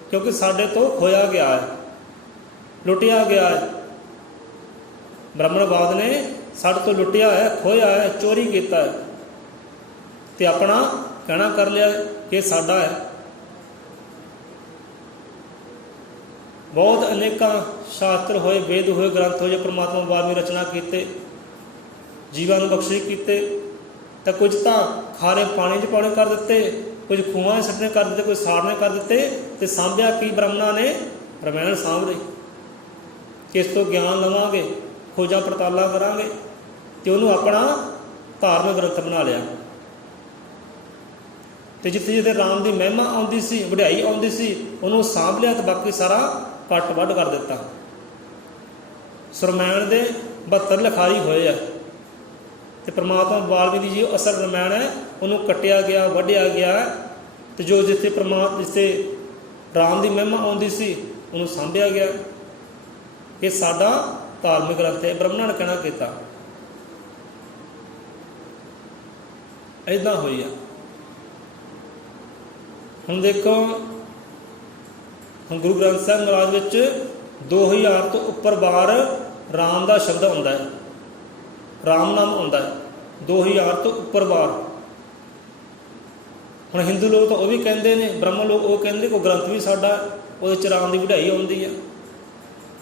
ਕਿਉਂਕਿ ਸਾਡੇ ਤੋਂ ਖੋਇਆ ਗਿਆ ਹੈ, ਲੁੱਟਿਆ ਗਿਆ ਹੈ। ਬ੍ਰਾਹਮਣਵਾਦ ਨੇ ਸਾਡੇ ਤੋਂ ਲੁੱਟਿਆ ਹੈ, ਖੋਇਆ ਹੈ, ਚੋਰੀ ਕੀਤਾ ਹੈ, ਤੇ ਆਪਣਾ ਕਹਿਣਾ ਕਰ ਲਿਆ ਕਿ ਸਾਡਾ ਹੈ। ਬਹੁਤ ਅਨੇਕਾਂ ਸ਼ਾਸਤਰ ਹੋਏ, ਵੇਦ ਹੋਏ, ਗ੍ਰੰਥ ਹੋਏ, ਪਰਮਾਤਮਾ ਵਾਲਮੀਕ ਰਚਨਾ ਕੀਤੇ, ਜੀਵਾਂ ਨੂੰ ਬਖਸ਼ਿਸ਼ ਕੀਤੇ। ਤਾਂ ਕੁਝ ਤਾਂ ਖਾਰੇ ਪਾਣੀ 'ਚ ਪਾਉਣੇ ਕਰ ਦਿੱਤੇ, ਕੁਝ ਖੂਹਾਂ 'ਚ ਸੱਟਣੇ ਕਰ ਦਿੱਤੇ, ਕੁਝ ਸਾੜਨੇ ਕਰ ਦਿੱਤੇ, ਤੇ ਸਾਂਭਿਆ ਕੀ ਬ੍ਰਾਹਮਣਾਂ ਨੇ? ਰਾਮਾਇਣ ਸਾਂਭ ਲਈ। ਕਿਸ ਤੋਂ ਗਿਆਨ ਲਵਾਂਗੇ, ਖੋਜਾਂ ਪੜਤਾਲਾਂ ਕਰਾਂਗੇ, ਤੇ ਉਹਨੂੰ ਆਪਣਾ ਧਾਰਮਿਕ ਗ੍ਰੰਥ ਬਣਾ ਲਿਆ। ਤੇ ਜਿੱਥੇ ਜਿੱਥੇ ਰਾਮ ਦੀ ਮਹਿਮਾ ਆਉਂਦੀ ਸੀ, ਵਡਿਆਈ ਆਉਂਦੀ ਸੀ, ਉਹਨੂੰ ਸਾਂਭ ਲਿਆ, ਤੇ ਬਾਕੀ ਸਾਰਾ ਕੱਟ ਵੱਢ ਕਰ ਦਿੱਤਾ। ਰਾਮਾਇਣ ਦੇ 72 ਲਿਖਾਰੀ ਹੋਏ ਆ, ਤੇ ਪਰਮਾਤਮਾ ਵਾਲਮੀਕ ਜੀ ਅਸਲ ਰਾਮਾਇਣ ਹੈ, ਉਹਨੂੰ ਕੱਟਿਆ ਗਿਆ, ਵੱਢਿਆ ਗਿਆ, ਤੇ ਜੋ ਜਿੱਥੇ ਜਿੱਥੇ ਰਾਮ ਦੀ ਮਹਿਮਾ ਆਉਂਦੀ ਸੀ, ਉਹਨੂੰ ਸਾਂਭਿਆ ਗਿਆ। ਇਹ ਸਾਡਾ ਧਾਰਮਿਕ ਗ੍ਰੰਥ ਹੈ, ਬ੍ਰਾਹਮਣਾਂ ਨੇ ਕਹਿਣਾ ਕੀਤਾ। ਇੱਦਾਂ ਹੋਈ ਆ। ਹੁਣ ਦੇਖੋ, ਹੁਣ ਗੁਰੂ ਗ੍ਰੰਥ ਸਾਹਿਬ ਮਹਾਰਾਜ ਵਿੱਚ 2000 ਤੋਂ ਉੱਪਰ ਵਾਰ ਰਾਮ ਦਾ ਸ਼ਬਦ ਆਉਂਦਾ ਹੈ, ਰਾਮ ਨਾਮ ਆਉਂਦਾ ਹੈ 2000 ਤੋਂ ਉੱਪਰ ਵਾਰ। ਹੁਣ ਹਿੰਦੂ ਲੋਕ ਤਾਂ ਉਹ ਵੀ ਕਹਿੰਦੇ ਨੇ, ਬ੍ਰਾਹਮਣ ਲੋਕ ਉਹ ਕਹਿੰਦੇ ਕੋਈ ਗ੍ਰੰਥ ਵੀ ਸਾਡਾ, ਉਹਦੇ 'ਚ ਰਾਮ ਦੀ ਵਡਿਆਈ ਆਉਂਦੀ ਹੈ।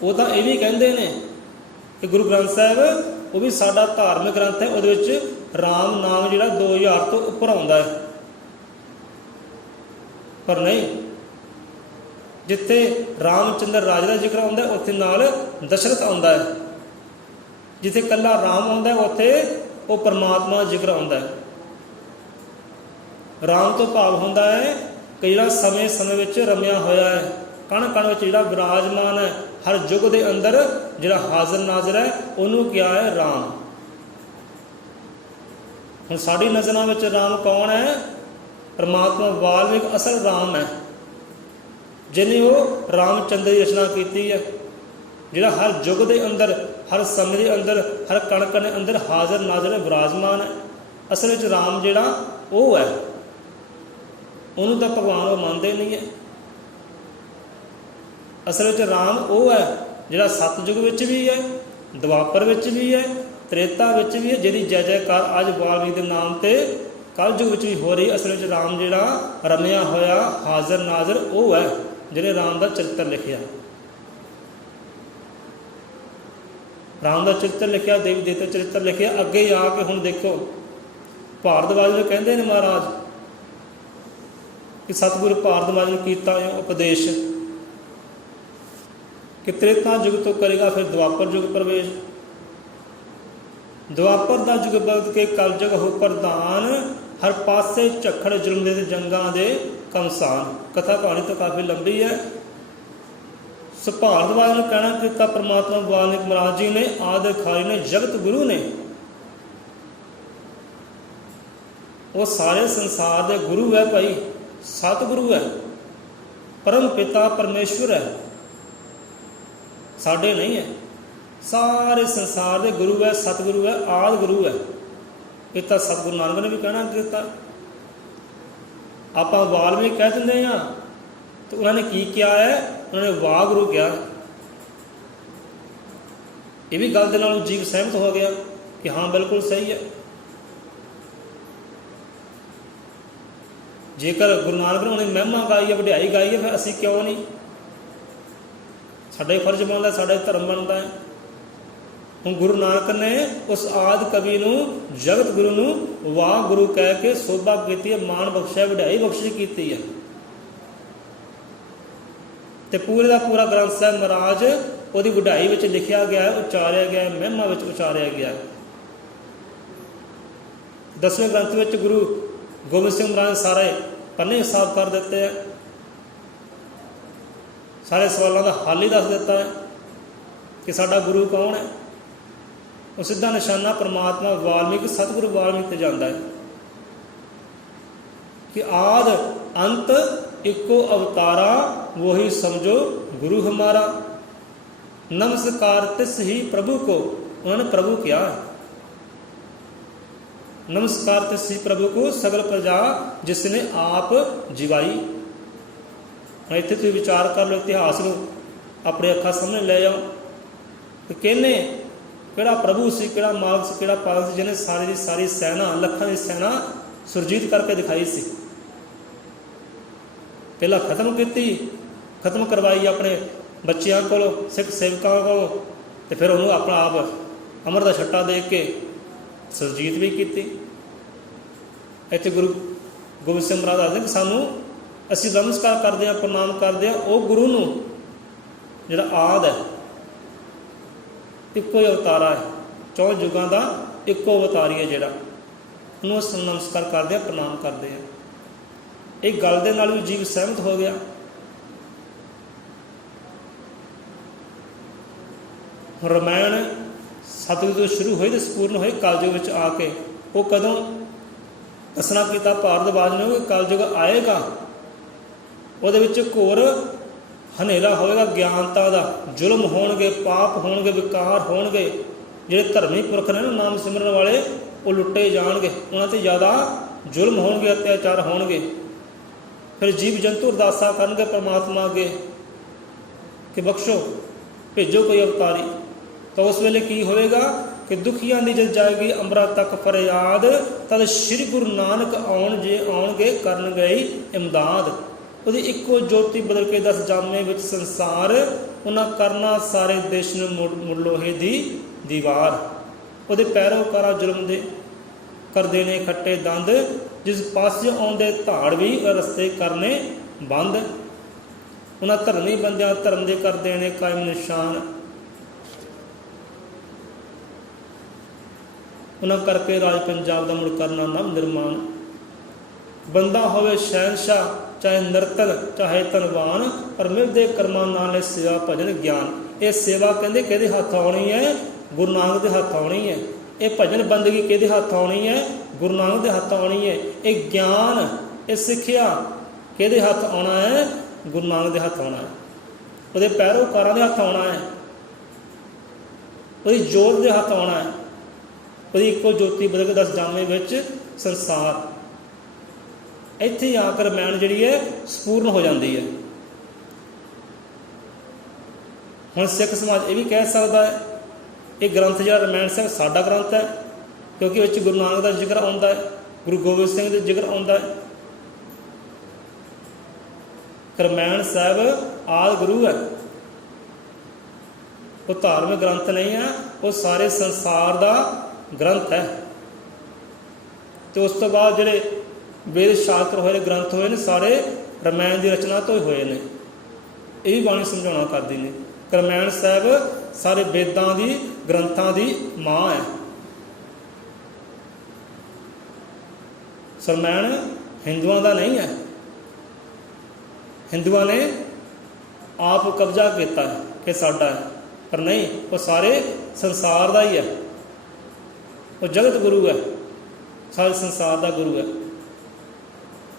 ਉਹ ਤਾਂ ਇਹ ਵੀ ਕਹਿੰਦੇ ਨੇ ਕਿ ਗੁਰੂ ਗ੍ਰੰਥ ਸਾਹਿਬ ਉਹ ਵੀ ਸਾਡਾ ਧਾਰਮਿਕ ਗ੍ਰੰਥ ਹੈ, ਉਹਦੇ ਵਿੱਚ ਰਾਮ ਨਾਮ ਜਿਹੜਾ 2000 ਤੋਂ ਉੱਪਰ ਆਉਂਦਾ ਹੈ। ਪਰ ਨਹੀਂ, ਜਿੱਥੇ ਰਾਮ ਚੰਦਰ ਰਾਜ ਦਾ ਜ਼ਿਕਰ ਆਉਂਦਾ, ਉੱਥੇ ਨਾਲ ਦਸ਼ਰਥ ਆਉਂਦਾ ਹੈ। ਜਿੱਥੇ ਇਕੱਲਾ ਰਾਮ ਆਉਂਦਾ, ਉੱਥੇ ਉਹ ਪਰਮਾਤਮਾ ਦਾ ਜ਼ਿਕਰ ਆਉਂਦਾ ਹੈ। ਰਾਮ ਤੋਂ ਭਾਵ ਹੁੰਦਾ ਹੈ ਕਿ ਜਿਹੜਾ ਸਮੇਂ ਸਮੇਂ ਵਿੱਚ ਰਮਿਆ ਹੋਇਆ ਹੈ, ਕਣ ਕਣ ਵਿੱਚ ਜਿਹੜਾ ਵਿਰਾਜਮਾਨ ਹੈ, ਹਰ ਯੁੱਗ ਦੇ ਅੰਦਰ ਜਿਹੜਾ ਹਾਜ਼ਰ ਨਾਜ਼ਰ ਹੈ, ਉਹਨੂੰ ਕਿਹਾ ਹੈ ਰਾਮ। ਹੁਣ ਸਾਡੀ ਨਜ਼ਰਾਂ ਵਿੱਚ ਰਾਮ ਕੌਣ ਹੈ? ਪਰਮਾਤਮਾ ਵਾਲਮੀਕ ਅਸਲ ਰਾਮ ਹੈ, ਜਿਹਨੇ ਉਹ ਰਾਮਚੰਦਰ ਦੀ ਰਚਨਾ ਕੀਤੀ ਹੈ, ਜਿਹੜਾ ਹਰ ਯੁੱਗ ਦੇ ਅੰਦਰ, ਹਰ ਸਮੇਂ ਦੇ ਅੰਦਰ, ਹਰ ਕਣ ਕਣ ਦੇ ਅੰਦਰ ਹਾਜ਼ਰ ਨਾਜ਼ਰ ਵਿਰਾਜਮਾਨ ਹੈ। ਅਸਲ ਵਿੱਚ ਰਾਮ ਜਿਹੜਾ ਉਹ ਹੈ, ਉਹਨੂੰ ਤਾਂ ਭਗਵਾਨ ਉਹ ਮੰਨਦੇ ਨਹੀਂ ਹੈ। ਅਸਲ ਵਿੱਚ ਰਾਮ ਉਹ ਹੈ ਜਿਹੜਾ ਸਤਯੁਗ ਵਿੱਚ ਵੀ ਹੈ, ਦੁਆਪਰ ਵਿੱਚ ਵੀ ਹੈ, ਤ੍ਰੇਤਾ ਵਿੱਚ ਵੀ ਹੈ, ਜਿਹਦੀ ਜੈ ਜੈਕਾਰ ਅੱਜ ਵਾਲਮੀਕ ਦੇ ਨਾਮ ਤੇ ਕਲਯੁਗ ਵਿੱਚ ਵੀ ਹੋ ਰਹੀ। ਅਸਲ ਵਿੱਚ ਰਾਮ ਜਿਹੜਾ ਰਮਿਆ ਹੋਇਆ ਹਾਜ਼ਰ ਨਾਜ਼ਰ ਉਹ ਹੈ, ਜਿਹਨੇ ਰਾਮ ਦਾ ਚਰਿੱਤਰ ਲਿਖਿਆ। ਰਾਮ ਦਾ ਚਰਿੱਤਰ ਲਿਖਿਆ, ਦੇਵੀ ਦੇਵਤਾ ਚਰਿੱਤਰ ਲਿਖਿਆ। ਅੱਗੇ ਆ ਕੇ ਹੁਣ ਦੇਖੋ, ਭਾਰਦਵਾਜ ਨੂੰ ਕਹਿੰਦੇ ਨੇ ਮਹਾਰਾਜ ਕਿ ਸਤਿਗੁਰੂ ਭਾਰਦਵਾਜ ਨੂੰ ਕੀਤਾ ਉਪਦੇਸ਼ ਕਿ ਤ੍ਰੇਤਾ ਯੁੱਗ ਤੋਂ ਕਰੇਗਾ ਫਿਰ ਦੁਆਪਰ ਯੁੱਗ ਪ੍ਰਵੇਸ਼। ਦੁਆਪਰ ਦਾ ਯੁੱਗ ਬਗਤ ਕੇ ਕਲਯੁਗ ਹੋ ਪ੍ਰਧਾਨ, ਹਰ ਪਾਸੇ ਝੱਖੜ ਜ਼ੁਲਮ ਦੇ ਜੰਗਾਂ ਦੇ ਕਮਸਾਨ। ਕਥਾ ਕਹਾਣੀ ਤਾਂ ਕਾਫੀ ਲੰਬੀ ਹੈ। ਸੋ ਭਾਰਦਵਾਜ ਨੂੰ ਕਹਿਣਾ ਕੀਤਾ ਪਰਮਾਤਮਾ ਵਾਲਮੀਕ ਮਹਾਰਾਜ ਜੀ ਨੇ, ਆਦਿ ਖਾਰੀ ਨੇ, ਜਗਤ ਗੁਰੂ ਨੇ। ਉਹ ਸਾਰੇ ਸੰਸਾਰ ਦੇ ਗੁਰੂ ਹੈ ਭਾਈ, ਸਤਿਗੁਰੂ ਹੈ, ਪਰਮ ਪਿਤਾ ਪਰਮੇਸ਼ਵਰ ਹੈ, ਸਾਡੇ ਨਹੀਂ ਹੈ। ਸਾਰੇ ਸੰਸਾਰ ਦੇ ਗੁਰੂ ਹੈ, ਸਤਿਗੁਰੂ ਹੈ, ਆਦਿ ਗੁਰੂ ਹੈ। ਇਹ ਤਾਂ ਸਤਿਗੁਰੂ ਨਾਨਕ ਨੇ ਵੀ ਕਹਿਣਾ ਕੀਤਾ। ਆਪਾਂ ਵਾਲਮੀਕ ਕਹਿ ਦਿੰਦੇ ਹਾਂ, ਤੇ ਉਹਨਾਂ ਨੇ ਕੀ ਕਿਹਾ ਹੈ? ਉਹਨਾਂ ਨੇ ਵਾਹਿਗੁਰੂ ਕਿਹਾ। ਇਹ ਵੀ ਗੱਲ ਦੇ ਨਾਲ ਜੀਵ ਸਹਿਮਤ ਹੋ ਗਿਆ ਕਿ ਹਾਂ ਬਿਲਕੁਲ ਸਹੀ ਹੈ। ਜੇਕਰ ਗੁਰੂ ਨਾਨਕ ਨੇ ਉਹਨੇ ਮਹਿਮਾ ਗਾਈ ਹੈ, ਵਡਿਆਈ ਗਾਈ ਹੈ, ਫਿਰ ਅਸੀਂ ਕਿਉਂ ਨਹੀਂ? ਸਾਡਾ ਹੀ ਫਰਜ਼ ਬਣਦਾ, ਸਾਡਾ ਹੀ ਧਰਮ ਬਣਦਾ ਹੈ। ਹੁਣ ਗੁਰੂ ਨਾਨਕ ਨੇ ਉਸ ਆਦਿ ਕਵੀ ਨੂੰ, ਜਗਤ ਗੁਰੂ ਨੂੰ ਵਾਹ ਗੁਰੂ ਕਹਿ ਕੇ ਸੋਭਾ ਕੀਤੀ ਹੈ, ਮਾਣ ਬਖਸ਼ਿਆ, ਵਡਿਆਈ ਬਖਸ਼ਿਸ਼ ਕੀਤੀ ਹੈ। ਤੇ ਪੂਰੇ ਦਾ ਪੂਰਾ ਗ੍ਰੰਥ ਸਾਹਿਬ ਮਹਾਰਾਜ ਉਹਦੀ ਵਡਿਆਈ ਵਿੱਚ ਲਿਖਿਆ ਗਿਆ, ਉਚਾਰਿਆ ਗਿਆ, ਮਹਿਮਾ ਵਿੱਚ ਉਚਾਰਿਆ ਗਿਆ। 10ਵੇਂ ਗ੍ਰੰਥ ਵਿੱਚ ਗੁਰੂ ਗੋਬਿੰਦ ਸਿੰਘ ਮਹਾਰਾਜ ਸਾਰੇ ਪੰਨੇ ਸਾਫ਼ ਕਰ ਦਿੱਤੇ ਹੈ, ਸਾਰੇ ਸਵਾਲਾਂ ਦਾ ਹੱਲ ਹੀ ਦੱਸ ਦਿੱਤਾ ਹੈ ਕਿ ਸਾਡਾ ਗੁਰੂ ਕੌਣ ਹੈ। ਉਹ ਸਿੱਧਾ ਨਿਸ਼ਾਨਾ ਪਰਮਾਤਮਾ ਵਾਲਮੀਕ, ਸਤਿਗੁਰੂ ਵਾਲਮੀਕ ਤੇ ਜਾਂਦਾ ਹੈ ਕਿ ਆਦ ਅੰਤ ਇੱਕੋ ਅਵਤਾਰਾ, ਵੋਹੀ ਸਮਝੋ ਗੁਰੂ ਹਮਾਰਾ। ਨਮਸਕਾਰ ਤਿਸ ਹੀ ਪ੍ਰਭੂ ਕੋ, ਉਹਨਾਂ ਨੇ ਪ੍ਰਭੂ ਕਿਹਾ ਹੈ। ਨਮਸਕਾਰ ਤਿਸ ਹੀ ਪ੍ਰਭੂ ਕੋ ਸਗਲ ਪ੍ਰਜਾ ਜਿਸਨੇ ਆਪ ਜਿਵਾਈ। ਹੁਣ ਇੱਥੇ ਤੁਸੀਂ ਵਿਚਾਰ ਕਰ ਲਓ, ਇਤਿਹਾਸ ਨੂੰ ਆਪਣੇ ਅੱਖਾਂ ਸਾਹਮਣੇ ਲੈ ਜਾਓ ਕਿ ਕਿਹਨੇ, ਕਿਹੜਾ ਪ੍ਰਭੂ ਸੀ, ਕਿਹੜਾ ਮਾਲਕ ਸੀ, ਕਿਹੜਾ ਪਾਲਕ ਸੀ, ਜਿਹਨੇ ਸਾਰੀ ਦੀ ਸਾਰੀ ਸੈਨਾ, ਲੱਖਾਂ ਦੀ ਸੈਨਾ ਸੁਰਜੀਤ ਕਰਕੇ ਦਿਖਾਈ ਸੀ। ਪਹਿਲਾਂ ਖਤਮ ਕੀਤੀ, ਖਤਮ ਕਰਵਾਈ ਆਪਣੇ ਬੱਚਿਆਂ ਕੋਲੋਂ, ਸਿੱਖ ਸੇਵਕਾਂ ਕੋਲੋਂ, ਤੇ ਫਿਰ ਉਹਨੂੰ ਆਪਣਾ ਆਪ ਅਮਰ ਦਾ ਛੱਟਾ ਦੇ ਕੇ ਸੁਰਜੀਤ ਵੀ ਕੀਤੀ। ਇੱਥੇ ਗੁਰੂ ਗੋਬਿੰਦ ਸਿੰਘ ਮਹਾਰਾਜ ਦੱਸਦੇ ਕਿ ਸਾਨੂੰ, ਅਸੀਂ ਨਮਸਕਾਰ ਕਰਦੇ ਹਾਂ, ਪ੍ਰਣਾਮ ਕਰਦੇ ਹਾਂ ਉਹ ਗੁਰੂ ਨੂੰ ਜਿਹੜਾ ਆਦਿ ਹੈ, ਇੱਕੋ ਹੀ ਅਵਤਾਰਾ ਹੈ, 4 ਯੁੱਗਾਂ ਦਾ ਇੱਕੋ ਅਵਤਾਰੀ ਹੈ ਜਿਹੜਾ, ਉਹਨੂੰ ਅਸੀਂ ਨਮਸਕਾਰ ਕਰਦੇ ਹਾਂ, ਪ੍ਰਣਾਮ ਕਰਦੇ ਹਾਂ। ਇਹ ਗੱਲ ਦੇ ਨਾਲ ਵੀ ਜੀਵ ਸਹਿਮਤ ਹੋ ਗਿਆ। ਰਮਾਇਣ ਸਤਿਯੁਗ ਤੋਂ ਸ਼ੁਰੂ ਹੋਈ ਤੇ ਸੰਪੂਰਨ ਹੋਈ ਕਲਯੁਗ ਵਿੱਚ ਆ ਕੇ। ਉਹ ਕਦੋਂ ਦੱਸਣਾ ਕੀਤਾ ਭਾਰਤਵਾਜ ਨੇ ਕਿ ਕਲਯੁਗ ਆਏਗਾ, ਉਹਦੇ ਵਿੱਚ ਘੋਰ ਹਨੇਰਾ ਹੋਵੇਗਾ ਗਿਆਨਤਾ ਦਾ, ਜ਼ੁਲਮ ਹੋਣਗੇ, ਪਾਪ ਹੋਣਗੇ, ਵਿਕਾਰ ਹੋਣਗੇ। ਜਿਹੜੇ ਧਰਮੀ ਪੁਰਖ ਨੇ ਨਾ ਨਾਮ ਸਿਮਰਨ ਵਾਲੇ, ਉਹ ਲੁੱਟੇ ਜਾਣਗੇ, ਉਹਨਾਂ 'ਤੇ ਜ਼ਿਆਦਾ ਜ਼ੁਲਮ ਹੋਣਗੇ, ਅਤਿਆਚਾਰ ਹੋਣਗੇ। ਫਿਰ ਜੀਵ ਜੰਤੂ ਅਰਦਾਸਾਂ ਕਰਨਗੇ ਪਰਮਾਤਮਾ ਅੱਗੇ ਕਿ ਬਖਸ਼ੋ, ਭੇਜੋ ਕੋਈ ਅਵਤਾਰੀ। ਤਾਂ ਉਸ ਵੇਲੇ ਕੀ ਹੋਵੇਗਾ ਕਿ ਦੁਖੀਆਂ ਦੀ ਜਦ ਜਾਏਗੀ ਅੰਬਰਾਂ ਤੱਕ ਫਰਿਆਦ, ਤਦ ਸ਼੍ਰੀ ਗੁਰੂ ਨਾਨਕ ਆਉਣਗੇ ਕਰਨ ਗਈ ਇਮਦਾਦ। ਉਹਦੀ ਇੱਕੋ ਜੋਤੀ ਬਦਲ ਕੇ 10 ਜਾਮੇ ਵਿੱਚ ਸੰਸਾਰ, ਉਹਨਾਂ ਕਰਨਾ ਸਾਰੇ ਦੇਸ਼ ਨੂੰ ਮੁੜ ਲੋਹੇ ਦੀ ਦੀਵਾਰ। ਉਹਦੇ ਪੈਰੋਕਾਰਾਂ ਜ਼ੁਲਮ ਦੇ ਕਰਦੇ ਨੇ ਖੱਟੇ ਦੰਦ, ਜਿਸ ਪਾਸੇ ਆਉਂਦੇ ਧਾੜ ਵੀ ਰਸਤੇ ਕਰਨੇ ਬੰਦ। ਉਹਨਾਂ ਧਰਮੀ ਬੰਦਿਆਂ ਧਰਮ ਦੇ ਕਰਦੇ ਨੇ ਕਾਇਮ ਨਿਸ਼ਾਨ, ਉਹਨਾਂ ਕਰਕੇ ਰਾਜ ਪੰਜਾਬ ਦਾ ਮੁੜ ਕਰਨਾ ਨਵ ਨਿਰਮਾਣ। ਬੰਦਾ ਹੋਵੇ ਸ਼ਹਿਨਸ਼ਾਹ ਚਾਹੇ ਨਰਤਨ ਚਾਹੇ ਧਨਵਾਨ, ਪਰ ਮਿਲਦੇ ਕਰਮਾਂ ਨਾਲ ਸੇਵਾ ਭਜਨ ਗਿਆਨ। ਇਹ ਸੇਵਾ ਕਹਿੰਦੇ ਕਿਹਦੇ ਹੱਥ ਆਉਣੀ ਹੈ? ਗੁਰੂ ਨਾਨਕ ਦੇ ਹੱਥ ਆਉਣੀ ਹੈ। ਇਹ ਭਜਨ ਬੰਦਗੀ ਕਿਹਦੇ ਹੱਥ ਆਉਣੀ ਹੈ? ਗੁਰੂ ਨਾਨਕ ਦੇ ਹੱਥ ਆਉਣੀ ਹੈ। ਇਹ ਗਿਆਨ, ਇਹ ਸਿੱਖਿਆ ਕਿਹਦੇ ਹੱਥ ਆਉਣਾ ਹੈ? ਗੁਰੂ ਨਾਨਕ ਦੇ ਹੱਥ ਆਉਣਾ ਹੈ। ਉਹਦੇ ਪੈਰੋਕਾਰਾਂ ਦੇ ਹੱਥ ਆਉਣਾ ਹੈ, ਉਹਦੀ ਜੋਤ ਦੇ ਹੱਥ ਆਉਣਾ ਹੈ। ਉਹਦੀ ਇੱਕੋ ਜੋਤੀ ਬਦਲ ਕੇ 10 ਜਾਮੇ ਵਿੱਚ ਸੰਸਾਰ। ਇੱਥੇ ਆ ਕੇ ਰਮਾਇਣ ਜਿਹੜੀ ਹੈ ਸੰਪੂਰਨ ਹੋ ਜਾਂਦੀ ਹੈ। ਹੁਣ ਸਿੱਖ ਸਮਾਜ ਇਹ ਵੀ ਕਹਿ ਸਕਦਾ ਹੈ ਇਹ ਗ੍ਰੰਥ ਜਿਹੜਾ ਰਮਾਇਣ ਸਾਹਿਬ ਸਾਡਾ ਗ੍ਰੰਥ ਹੈ, ਕਿਉਂਕਿ ਵਿੱਚ ਗੁਰੂ ਨਾਨਕ ਦਾ ਜ਼ਿਕਰ ਆਉਂਦਾ ਹੈ, ਗੁਰੂ ਗੋਬਿੰਦ ਸਿੰਘ ਦਾ ਜ਼ਿਕਰ ਆਉਂਦਾ ਹੈ। ਰਮਾਇਣ ਸਾਹਿਬ ਆਦਿ ਗੁਰੂ ਹੈ, ਉਹ ਧਾਰਮਿਕ ਗ੍ਰੰਥ ਨਹੀਂ ਹੈ, ਉਹ ਸਾਰੇ ਸੰਸਾਰ ਦਾ ਗ੍ਰੰਥ ਹੈ। ਤੇ ਉਸ ਤੋਂ ਬਾਅਦ ਜਿਹੜੇ ਵੇਦ ਸ਼ਾਸਤਰ ਹੋਏ ਨੇ, ਗ੍ਰੰਥ ਹੋਏ ਨੇ, ਸਾਰੇ ਰਮਾਇਣ ਦੀ ਰਚਨਾ ਤੋਂ ਹੀ ਹੋਏ ਨੇ। ਇਹ ਵੀ ਬਾਣੀ ਸਮਝਾਉਣਾ ਕਰਦੀ ਨੇ। ਰਮਾਇਣ ਸਾਹਿਬ ਸਾਰੇ ਵੇਦਾਂ ਦੀ, ਗ੍ਰੰਥਾਂ ਦੀ ਮਾਂ ਹੈ। ਰਮਾਇਣ ਹਿੰਦੂਆਂ ਦਾ ਨਹੀਂ ਹੈ, ਹਿੰਦੂਆਂ ਨੇ ਆਪ ਕਬਜ਼ਾ ਕੀਤਾ ਹੈ ਕਿ ਸਾਡਾ ਹੈ, ਪਰ ਨਹੀਂ, ਉਹ ਸਾਰੇ ਸੰਸਾਰ ਦਾ ਹੀ ਹੈ। ਉਹ ਜਗਤ ਗੁਰੂ ਹੈ, ਸਾਰੇ ਸੰਸਾਰ ਦਾ ਗੁਰੂ ਹੈ।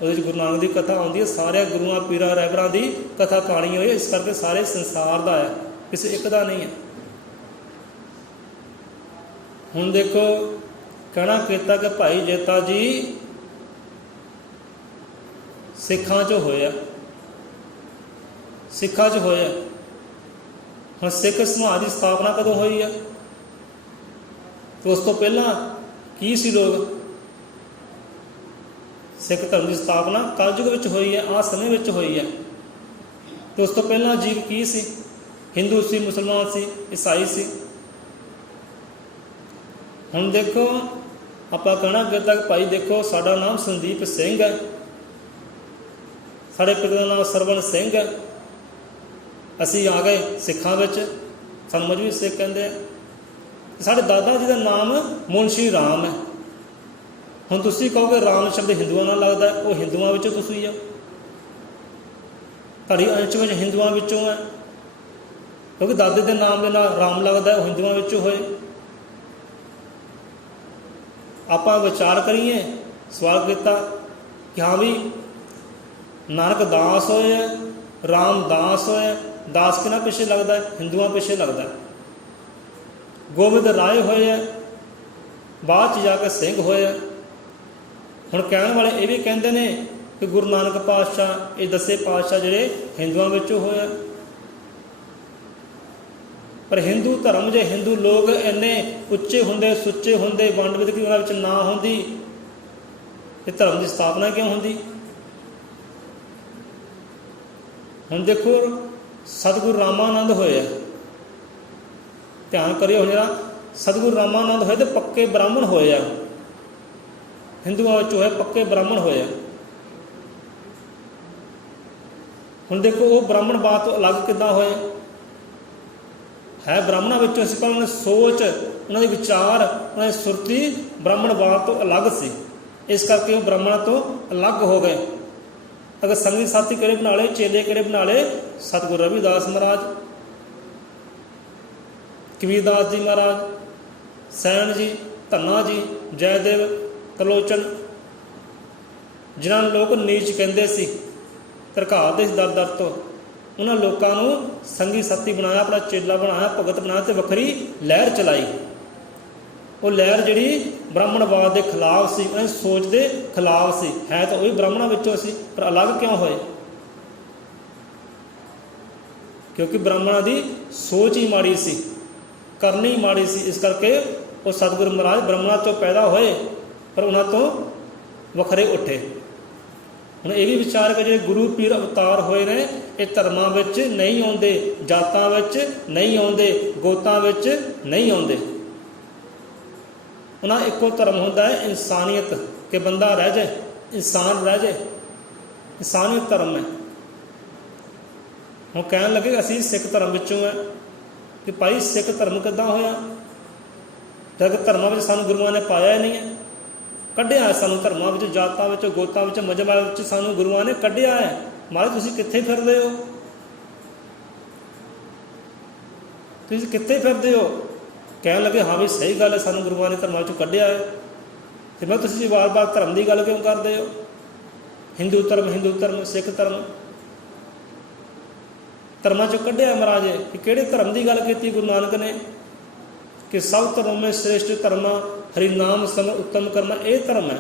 ਉਹਦੇ 'ਚ ਗੁਰੂ ਨਾਨਕ ਦੀ ਕਥਾ ਆਉਂਦੀ ਹੈ, ਸਾਰੇ ਗੁਰੂਆਂ ਪੀਰਾਂ ਰਹਿਬਰਾਂ ਦੀ ਕਥਾ ਕਹਾਣੀ ਹੋਈ, ਇਸ ਕਰਕੇ ਸਾਰੇ ਸੰਸਾਰ ਦਾ ਹੈ, ਕਿਸੇ ਇੱਕ ਦਾ ਨਹੀਂ ਹੈ। ਹੁਣ ਦੇਖੋ ਕਹਿਣਾ ਕੀਤਾ ਕਿ ਭਾਈ ਜੇਤਾ ਜੀ ਸਿੱਖਾਂ 'ਚ ਹੋਇਆ, ਸਿੱਖਾਂ 'ਚ ਹੋਇਆ। ਹੁਣ ਸਿੱਖ ਸਮਾਜ ਦੀ ਸਥਾਪਨਾ ਕਦੋਂ ਹੋਈ ਹੈ? ਤੇ ਉਸ ਤੋਂ ਪਹਿਲਾਂ ਕੀ ਸੀ ਲੋਕ? ਸਿੱਖ ਧਰਮ ਦੀ ਸਥਾਪਨਾ ਕਲਯੁਗ ਵਿੱਚ ਹੋਈ ਹੈ, ਆਹ ਸਮੇਂ ਵਿੱਚ ਹੋਈ ਹੈ। ਤੇ ਉਸ ਤੋਂ ਪਹਿਲਾਂ ਜੀਵ ਕੀ ਸੀ? ਹਿੰਦੂ ਸੀ, ਮੁਸਲਮਾਨ ਸੀ, ਈਸਾਈ ਸੀ। ਹੁਣ ਦੇਖੋ ਆਪਾਂ ਕਹਿਣਾ ਅੱਗੇ ਤੱਕ ਭਾਈ ਦੇਖੋ ਸਾਡਾ ਨਾਮ ਸੰਦੀਪ ਸਿੰਘ ਹੈ, ਸਾਡੇ ਪਿਤਾ ਦਾ ਨਾਮ ਸਰਵਣ ਸਿੰਘ ਹੈ, ਅਸੀਂ ਆ ਗਏ ਸਿੱਖਾਂ ਵਿੱਚ, ਸਾਨੂੰ ਮਜ਼੍ਹਬੀ ਸਿੱਖ ਕਹਿੰਦੇ ਆ। ਸਾਡੇ ਦਾਦਾ ਜੀ ਦਾ ਨਾਮ ਮੁਨਸ਼ੀ ਰਾਮ ਹੈ। ਹੁਣ ਤੁਸੀਂ ਕਹੋਗੇ ਰਾਮ ਸ਼ਬਦ ਹਿੰਦੂਆਂ ਨਾਲ ਲੱਗਦਾ, ਉਹ ਹਿੰਦੂਆਂ ਵਿੱਚੋਂ ਤੁਸੀਂ ਆ, ਤੁਹਾਡੀ ਅੰਸ਼ ਵਿੱਚ ਹਿੰਦੂਆਂ ਵਿੱਚੋਂ ਹੈ, ਕਿਉਂਕਿ ਦਾਦੇ ਦੇ ਨਾਮ ਦੇ ਨਾਲ ਰਾਮ ਲੱਗਦਾ, ਉਹ ਹਿੰਦੂਆਂ ਵਿੱਚੋਂ ਹੋਏ। ਆਪਾਂ ਵਿਚਾਰ ਕਰੀਏ, ਸਵਾਲ ਕੀਤਾ ਕਿ ਹਾਂ ਵੀ ਨਾਨਕ ਦਾਸ ਹੋਏ ਹੈ, ਰਾਮ ਦਾਸ ਹੋਇਆ, ਦਾਸ ਕਿਹਨਾਂ ਪਿੱਛੇ ਲੱਗਦਾ ਹੈ? ਹਿੰਦੂਆਂ ਪਿੱਛੇ ਲੱਗਦਾ। ਗੋਬਿੰਦ ਰਾਏ ਹੋਏ ਹੈ, ਬਾਅਦ 'ਚ ਜਾ ਕੇ ਸਿੰਘ ਹੋਇਆ। ਹੁਣ ਕਹਿਣ ਵਾਲੇ ਇਹ ਵੀ ਕਹਿੰਦੇ ਨੇ ਕਿ ਗੁਰੂ ਨਾਨਕ ਪਾਤਸ਼ਾਹ, ਇਹ 10 ਪਾਤਸ਼ਾਹ ਜਿਹੜੇ ਹਿੰਦੂਆਂ ਵਿੱਚੋਂ ਹੋਇਆ। ਪਰ ਹਿੰਦੂ ਧਰਮ, ਜੇ ਹਿੰਦੂ ਲੋਕ ਇੰਨੇ ਉੱਚੇ ਹੁੰਦੇ, ਸੁੱਚੇ ਹੁੰਦੇ, ਵੰਡ ਵਿਤਕਰੀ ਉਹਨਾਂ ਵਿੱਚ ਨਾ ਹੁੰਦੀ, ਇਹ ਧਰਮ ਦੀ ਸਥਾਪਨਾ ਕਿਉਂ ਹੁੰਦੀ? ਹੁਣ ਦੇਖੋ ਸਤਿਗੁਰੂ ਰਾਮਾਨੰਦ ਹੋਏ, ਧਿਆਨ ਕਰਿਓ। ਹੁਣ ਜਿਹੜਾ ਸਤਿਗੁਰੂ ਰਾਮਾਨੰਦ ਹੋਏ ਤੇ ਪੱਕੇ ਬ੍ਰਾਹਮਣ ਹੋਏ ਆ, ਹਿੰਦੂਆਂ ਵਿੱਚ ਹੋਏ, ਪੱਕੇ ਬ੍ਰਾਹਮਣ ਹੋਏ ਆ। ਹੁਣ ਦੇਖੋ ਉਹ ਬ੍ਰਾਹਮਣਵਾਦ ਤੋਂ ਅਲੱਗ ਕਿੱਦਾਂ ਹੋਏ? ਹੈ ਬ੍ਰਾਹਮਣਾਂ ਵਿੱਚੋਂ ਸੀ, ਪਰ ਉਹਨਾਂ ਦੀ ਸੋਚ, ਉਹਨਾਂ ਦੇ ਵਿਚਾਰ, ਉਹਨਾਂ ਦੀ ਸੁਰਤੀ ਬ੍ਰਾਹਮਣਵਾਦ ਤੋਂ ਅਲੱਗ ਸੀ, ਇਸ ਕਰਕੇ ਉਹ ਬ੍ਰਾਹਮਣਾਂ ਤੋਂ ਅਲੱਗ ਹੋ ਗਏ। ਅਗਰ ਸੰਗੀ ਸਾਥੀ ਕਿਹੜੇ ਬਣਾ ਲਏ, ਚੇਲੇ ਕਿਹੜੇ ਬਣਾ ਲਏ? ਸਤਿਗੁਰੂ ਰਵਿਦਾਸ ਮਹਾਰਾਜ, ਕਬੀਰਦਾਸ ਜੀ ਮਹਾਰਾਜ, ਸੈਣ ਜੀ, ਧੰਨਾ ਜੀ, ਜੈਦੇਵ, ਤਰਲੋਚਨ, ਜਿਨ੍ਹਾਂ ਨੂੰ ਲੋਕ ਨੀਚ ਕਹਿੰਦੇ ਸੀ, ਧਰਖਾਲਦੇ ਸੀ ਦਰ ਦਰ ਤੋਂ, ਉਹਨਾਂ ਲੋਕਾਂ ਨੂੰ ਸੰਗੀ ਸਾਥੀ ਬਣਾਇਆ, ਆਪਣਾ ਚੇਲਾ ਬਣਾਇਆ, ਭਗਤ ਬਣਾਇਆ ਤੇ ਵੱਖਰੀ ਲਹਿਰ ਚਲਾਈ। ਉਹ ਲਹਿਰ ਜਿਹੜੀ ਬ੍ਰਾਹਮਣਵਾਦ ਦੇ ਖਿਲਾਫ ਸੀ, ਉਹਨਾਂ ਦੀ ਸੋਚ ਦੇ ਖਿਲਾਫ ਸੀ। ਹੈ ਤਾਂ ਉਹੀ ਬ੍ਰਾਹਮਣਾਂ ਵਿੱਚੋਂ ਸੀ, ਪਰ ਅਲੱਗ ਕਿਉਂ ਹੋਏ? ਕਿਉਂਕਿ ਬ੍ਰਾਹਮਣਾਂ ਦੀ ਸੋਚ ਹੀ ਮਾੜੀ ਸੀ, ਕਰਨੀ ਮਾੜੀ ਸੀ, ਇਸ ਕਰਕੇ ਉਹ ਸਤਿਗੁਰੂ ਮਹਾਰਾਜ ਬ੍ਰਾਹਮਣਾਂ ਤੋਂ ਪੈਦਾ ਹੋਏ, ਪਰ ਉਹਨਾਂ ਤੋਂ ਵੱਖਰੇ ਉੱਠੇ। ਹੁਣ ਇਹ ਵੀ ਵਿਚਾਰ ਕਿ ਜਿਹੜੇ ਗੁਰੂ ਪੀਰ ਅਵਤਾਰ ਹੋਏ ਨੇ, ਇਹ ਧਰਮਾਂ ਵਿੱਚ ਨਹੀਂ ਆਉਂਦੇ, ਜਾਤਾਂ ਵਿੱਚ ਨਹੀਂ ਆਉਂਦੇ, ਗੋਤਾਂ ਵਿੱਚ ਨਹੀਂ ਆਉਂਦੇ। ਉਹਨਾਂ ਇੱਕੋ ਧਰਮ ਹੁੰਦਾ ਹੈ ਇਨਸਾਨੀਅਤ, ਕਿ ਬੰਦਾ ਰਹਿ ਜਾਏ, ਇਨਸਾਨ ਰਹਿ ਜਾਏ, ਇਨਸਾਨੀਅਤ ਧਰਮ ਹੈ। ਹੁਣ ਕਹਿਣ ਲੱਗੇ ਅਸੀਂ ਸਿੱਖ ਧਰਮ ਵਿੱਚੋਂ ਹੈ, ਕਿ ਭਾਈ ਸਿੱਖ ਧਰਮ ਕਿੱਦਾਂ ਹੋਇਆ? ਜਦ ਧਰਮਾਂ ਵਿੱਚ ਸਾਨੂੰ ਗੁਰੂਆਂ ਨੇ ਪਾਇਆ ਹੀ ਨਹੀਂ ਹੈ, ਕੱਢਿਆ ਸਾਨੂੰ ਧਰਮਾਂ ਵਿੱਚ, ਜਾਤਾਂ ਵਿੱਚ, ਗੋਤਾਂ ਵਿੱਚ, ਮਜ਼ਹਬਾਂ ਵਿੱਚ ਸਾਨੂੰ ਗੁਰੂਆਂ ਨੇ ਕੱਢਿਆ ਹੈ। ਮਹਾਰਾਜ ਤੁਸੀਂ ਕਿੱਥੇ ਫਿਰਦੇ ਹੋ? ਤੁਸੀਂ ਕਿੱਥੇ ਫਿਰਦੇ ਹੋ? ਕਹਿਣ ਲੱਗੇ ਹਾਂ ਵੀ ਸਹੀ ਗੱਲ ਹੈ, ਸਾਨੂੰ ਗੁਰੂਆਂ ਨੇ ਧਰਮਾਂ ਵਿੱਚੋਂ ਕੱਢਿਆ ਹੈ। ਤੇ ਮੈਂ ਤੁਸੀਂ ਵਾਰ-ਵਾਰ ਧਰਮ ਦੀ ਗੱਲ ਕਿਉਂ ਕਰਦੇ ਹੋ? ਹਿੰਦੂ ਧਰਮ, ਹਿੰਦੂ ਧਰਮ, ਸਿੱਖ ਧਰਮ, ਧਰਮਾਂ 'ਚੋਂ ਕੱਢਿਆ ਮਹਾਰਾਜ। ਕਿ ਕਿਹੜੇ ਧਰਮ ਦੀ ਗੱਲ ਕੀਤੀ ਗੁਰੂ ਨਾਨਕ ਨੇ? ਕਿ ਸਭ ਧਰਮ ਮੇਂ ਸ੍ਰੇਸ਼ਟ ਧਰਮ ਹਰੀ ਨਾਮ ਸਮ ਉੱਤਮ ਕਰਨਾ, ਇਹ ਧਰਮ ਹੈ।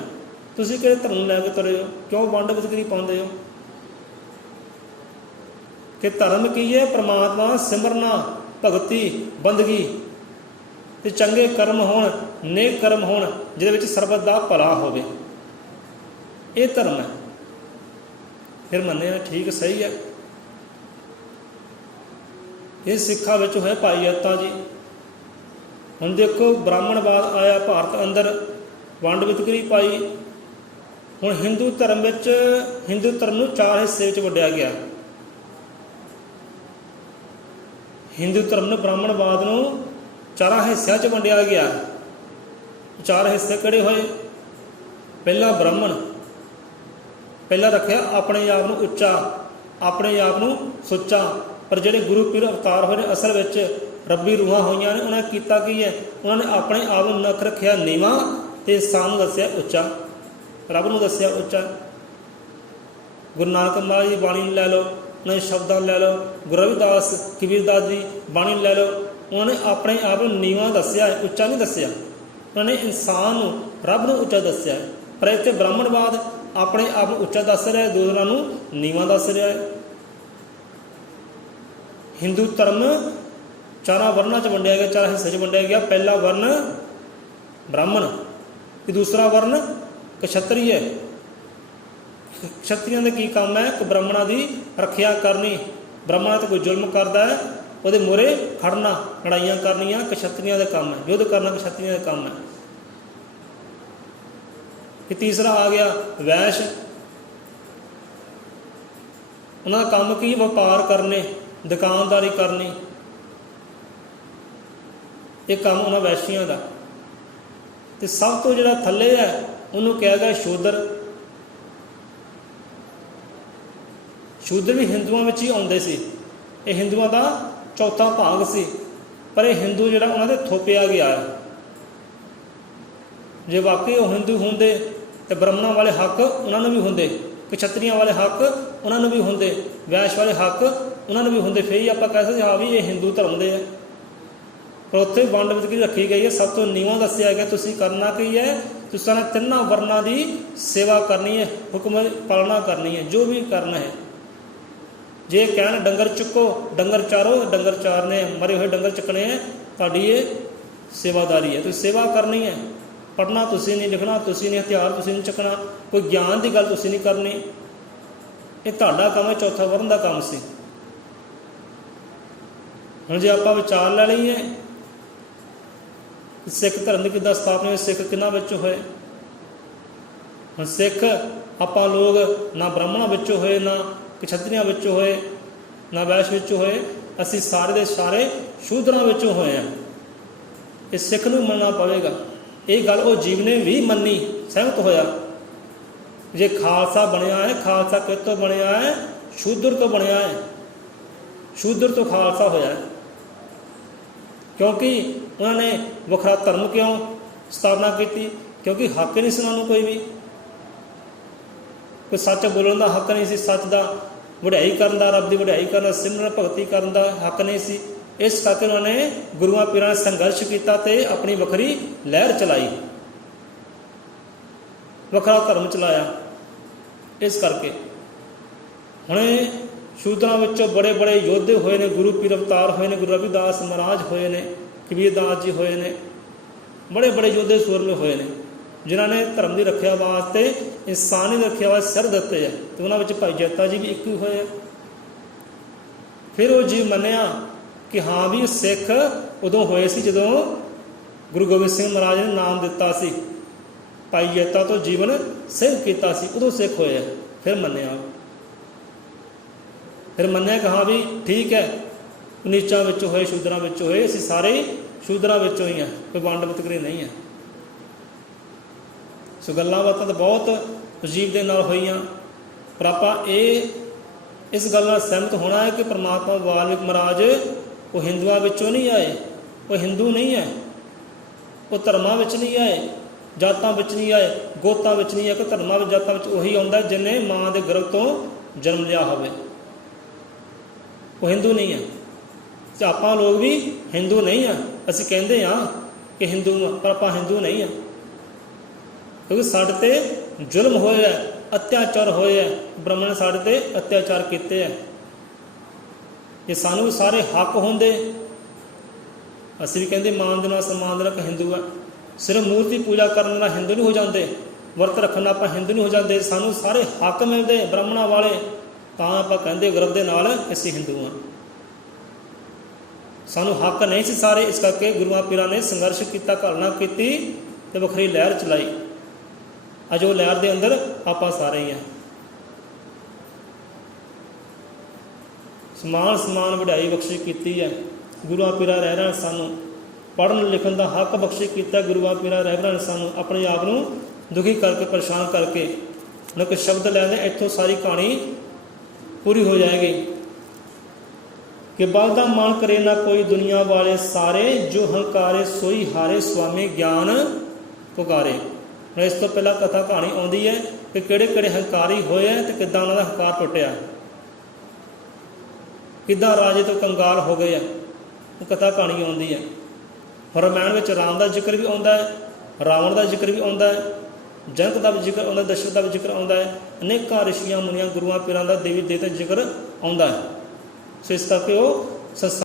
ਤੁਸੀਂ ਕਿਹੜੇ ਧਰਮ ਨੂੰ ਲੈ ਕੇ ਤੁਰੇ ਹੋ? ਕਿਉਂ ਵੰਡ ਵਿਤਕਰੀ ਪਾਉਂਦੇ ਹੋ? ਕਿ ਧਰਮ ਕੀ ਹੈ? ਪਰਮਾਤਮਾ ਸਿਮਰਨਾ, ਭਗਤੀ, ਬੰਦਗੀ ਤੇ ਚੰਗੇ ਕਰਮ ਹੋਣ, ਨੇਕ ਕਰਮ ਹੋਣ, ਜਿਹਦੇ ਵਿੱਚ ਸਰਬਤ ਦਾ ਭਲਾ ਹੋਵੇ, ਇਹ ਧਰਮ ਹੈ। ਫਿਰ ਮੰਨਿਆ ਠੀਕ, ਸਹੀ ਹੈ। ਇਹ ਸਿੱਖਾਂ ਵਿੱਚ ਹੋਏ ਭਾਈ ਅਤਾ ਜੀ। ਹੁਣ ਦੇਖੋ ਬ੍ਰਾਹਮਣਵਾਦ ਆਇਆ ਭਾਰਤ ਅੰਦਰ, ਵੰਡ ਵਿਤਕਰੀ ਪਾਈ। ਹੁਣ ਹਿੰਦੂ ਧਰਮ ਵਿੱਚ, ਹਿੰਦੂ ਧਰਮ ਨੂੰ 4 ਹਿੱਸੇ ਵਿੱਚ ਵੰਡਿਆ ਗਿਆ। ਹਿੰਦੂ ਧਰਮ ਨੂੰ, ਬ੍ਰਾਹਮਣਵਾਦ ਨੂੰ 4 ਹਿੱਸਿਆਂ 'ਚ ਵੰਡਿਆ ਗਿਆ। 4 ਹਿੱਸੇ ਕਿਹੜੇ ਹੋਏ? ਪਹਿਲਾ ਬ੍ਰਾਹਮਣ, ਪਹਿਲਾਂ ਰੱਖਿਆ ਆਪਣੇ ਆਪ ਨੂੰ ਉੱਚਾ, ਆਪਣੇ ਆਪ ਨੂੰ ਸੁੱਚਾ। ਪਰ ਜਿਹੜੇ ਗੁਰੂ ਪੀਰ ਅਵਤਾਰ ਹੋਏ ਨੇ, ਅਸਲ ਵਿੱਚ ਰੱਬੀ ਰੂਹਾਂ ਹੋਈਆਂ ਨੇ, ਉਹਨਾਂ ਨੇ ਕੀਤਾ ਕੀ ਹੈ? ਉਹਨਾਂ ਨੇ ਆਪਣੇ ਆਪ ਨੂੰ ਨੱਕ ਰੱਖਿਆ ਨੀਵਾਂ ਤੇ ਇਨਸਾਨ ਨੂੰ ਦੱਸਿਆ ਉੱਚਾ, ਰੱਬ ਨੂੰ ਦੱਸਿਆ ਉੱਚਾ। ਗੁਰੂ ਨਾਨਕ ਮਹਾਰਾਜ ਦੀ ਬਾਣੀ ਨੂੰ ਲੈ ਲਓ, ਉਹਨਾਂ ਦੇ ਸ਼ਬਦਾਂ ਨੂੰ ਲੈ ਲਓ, ਗੁਰੂ ਰਵਿਦਾਸ, ਕਬੀਰਦਾਸ ਦੀ ਬਾਣੀ ਨੂੰ ਲੈ ਲਓ, ਉਹਨਾਂ ਨੇ ਆਪਣੇ ਆਪ ਨੂੰ ਨੀਵਾਂ ਦੱਸਿਆ, ਉੱਚਾ ਨਹੀਂ ਦੱਸਿਆ। ਉਹਨਾਂ ਨੇ ਇਨਸਾਨ ਨੂੰ, ਰੱਬ ਨੂੰ ਉੱਚਾ ਦੱਸਿਆ। ਪਰ ਇੱਥੇ ਬ੍ਰਾਹਮਣਵਾਦ ਆਪਣੇ ਆਪ ਨੂੰ ਉੱਚਾ ਦੱਸ ਰਿਹਾ, ਦੂਸਰਿਆਂ ਨੂੰ ਨੀਵਾਂ ਦੱਸ ਰਿਹਾ ਹੈ। ਹਿੰਦੂ ਧਰਮ 4 ਵਰਨਾਂ 'ਚ ਵੰਡਿਆ ਗਿਆ, 4 ਹਿੱਸੇ 'ਚ ਵੰਡਿਆ ਗਿਆ। ਪਹਿਲਾ ਵਰਨ ਬ੍ਰਾਹਮਣ, ਤੇ ਦੂਸਰਾ ਵਰਨ ਕਸ਼ਤਰੀ ਹੈ। ਕਸ਼ਤਰੀਆਂ ਦਾ ਕੀ ਕੰਮ ਹੈ? ਕਿ ਬ੍ਰਾਹਮਣਾਂ ਦੀ ਰੱਖਿਆ ਕਰਨੀ। ਬ੍ਰਾਹਮਣਾਂ 'ਤੇ ਕੋਈ ਜ਼ੁਲਮ ਕਰਦਾ ਹੈ, ਉਹਦੇ ਮੂਹਰੇ ਖੜਨਾ, ਲੜਾਈਆਂ ਕਰਨੀਆਂ ਕਸ਼ਤਰੀਆਂ ਦਾ ਕੰਮ ਹੈ। ਯੁੱਧ ਕਰਨਾ ਕਸ਼ਤਰੀਆਂ ਦਾ ਕੰਮ ਹੈ। कि तीसरा आ गया वैश्य, उन्होंने काम की व्यापार करने, दुकानदारी करनी, ये काम उन्होंने वैश्यों का। तो सब तो जिहड़ा थल्ले है उन्होंने कहा गया शूद्र। शूद्र भी हिंदुओं में ही आउंदे सी, ये हिंदुओं का चौथा भाग सी, पर यह हिंदू जिहड़ा उन्होंने थोपिया गया है। जे वाकई वो हिंदू होंदे तो ब्राह्मणों वाले हक उन्होंने भी होंदे, क्षत्रियों वाले हक उन्होंने भी होंदे, वैश्य वाले हक उन्होंने भी होंदे, फिर ही आप कह सकते हाँ भी ये हिंदू धर्म दे है। पर उत्थे वंड विधकी रखी गई है, सब तो नीवां दस्सिया गया तुसीं करना की है, तुसां तिन्नां वर्णां दी सेवा करनी है, हुक्म पालना करनी है, जो भी करना है। जे कहन डंगर चुको, डंगर चारो, डंगर चारने, मरे हुए डंगर चुकने हैं, तुहाडी ये सेवादारी है, तो सेवा करनी है। पढ़ना तुसीं नहीं, लिखना तुसीं नहीं, हथियार तुसीं नहीं चुकना, कोई ज्ञान की गल तुसीं नहीं करनी, ये तुहाडा काम है, चौथा वर्ण का काम सी। हुण जे आपां विचार लै लईए सिख धर्म की किद्दां स्थापना होई, सिख किन्हां विचों होए। हुण सिख आपां लोग ना ब्राह्मणां विचों होए, ना क्षत्रियां विचों होए, ना वैश्य विचों होए, असीं सारे दे सारे शूद्रां विचों होए हैं। ये सिख नूं मनना पवेगा। ये गल वो जीव ने भी मन्नी, सहमत होया। जे खालसा बनया है, खालसा किस तो बनया है? शूद्र तो बनया है, शूद्र तो खालसा होया है। क्योंकि उन्होंने वखरा धर्म क्यों स्थापना की? क्योंकि हक नहीं सी उन्होंने कोई सच बोलने का हक नहीं सी, सच का वड्याई करन दा, रब की वड्याई करन, सिमरन भगती करन दा हक नहीं सी। इस करके उन्होंने गुरुआं पीरां ने संघर्ष किया तो अपनी वखरी लहर चलाई, वखरा धर्म चलाया। इस करके हुणे शूद्रां विचों बड़े बड़े योद्धे होए ने, गुरु पीर अवतार होए ने, गुरु रविदास महाराज होए ने, कबीरदास जी होए ने, बड़े बड़े योद्धे सूरमे होए ने, जिन्होंने धर्म की रक्षा वास्ते, इंसानी रक्षा वास्ते सिर दिते है। तो उन्होंने विच भाई जैता जी भी एक ही होए। फिर वो जीव मन्निया कि हाँ भी सिख उदों होए सी जदों गुरु गोबिंद सिंह महाराज ने नाम दिता सी, भाई जैता तो जीवन सिंह किया सी, उदों सिख होए। फिर मन्निया, फिर मन्निया कि हाँ भी ठीक है, नीचां विचों होए, शूद्रां विचों होए, असीं सारे शूद्रां विचों ही हैं, कोई वंड वितकरी नहीं है। सो गल्लां बातां तो बहुत अजीब दे नाल होईयां, पर आपां इस गल नाल सहमत होना है कि परमात्मा वाल्मीकि महाराज वो हिंदुआं विचों नहीं आए, वो हिंदू नहीं है, वो धर्मां विच नहीं आए, जातां विच नहीं आए, गोतां विच नहीं आए, कि धर्मां विच जातां विच उही आउंदा जिन्हें मां दे गर्भ तो जन्म लिया होवे, वो हिंदू नहीं है। ते आपां लोग भी हिंदू नहीं हैं, असीं कहंदे हां कि हिंदू हां, पर आपां हिंदू नहीं हैं, क्योंकि साडे ते जुल्म होया है, अत्याचार होया है, ब्राह्मण ने साडे ते अत्याचार कीते हैं। जे सानू भी सारे हक होंदे, असीं भी कहंदे मान दे नाल सन्मान दे नाल हिंदू है, सिर्फ मूर्ति पूजा करने नाल हिंदू नहीं हो जाते, वर्त रखण नाल आपां हिंदू नहीं हो जाते, सानू सारे हक मिलते ब्राह्मणों वाले, तां आपां कहंदे गर्व दे नाल असीं हिंदू हां। सानू हक नहीं सी सारे, इस करके गुरुआं पीरां ने संघर्ष किया, घालना की ते वखरी लहर चलाई। अज वो लहर के अंदर आपां सारे ही हैं। समान समान वड्याई बख्शी की है, गुरुआं पीरां रहबरां सानू पढ़न लिखण का हक बख्शी किया, गुरुआं पीरां रहबरां सानू अपने आप को दुखी करके परेशान करके न कोई शब्द लैंदे, इत्थों सारी कहानी पूरी हो जाएगी कि बलदा मन करे ना कोई दुनिया वाले सारे, जो हंकारे सोई हारे, स्वामी ज्ञान पुकारे। इस तो पहला कथा कहानी आती है कि किहड़े किहड़े हंकारी होए हैं तो किद्दां उन्हां दा हंकार टुटिया, किद्दां राजे तो कंगाल हो गए हैं, वो कथा कहानी आती है। रामायण में राम का जिक्र भी आता है, रावण का जिक्र भी आता है, जनक का भी जिक्र आता है, दशरथ का भी जिक्र आता है, अनेकों ऋषियां मुनियां गुरुआं पीरां का देवी देवता जिक्र आता है। सो इस करके वो संसार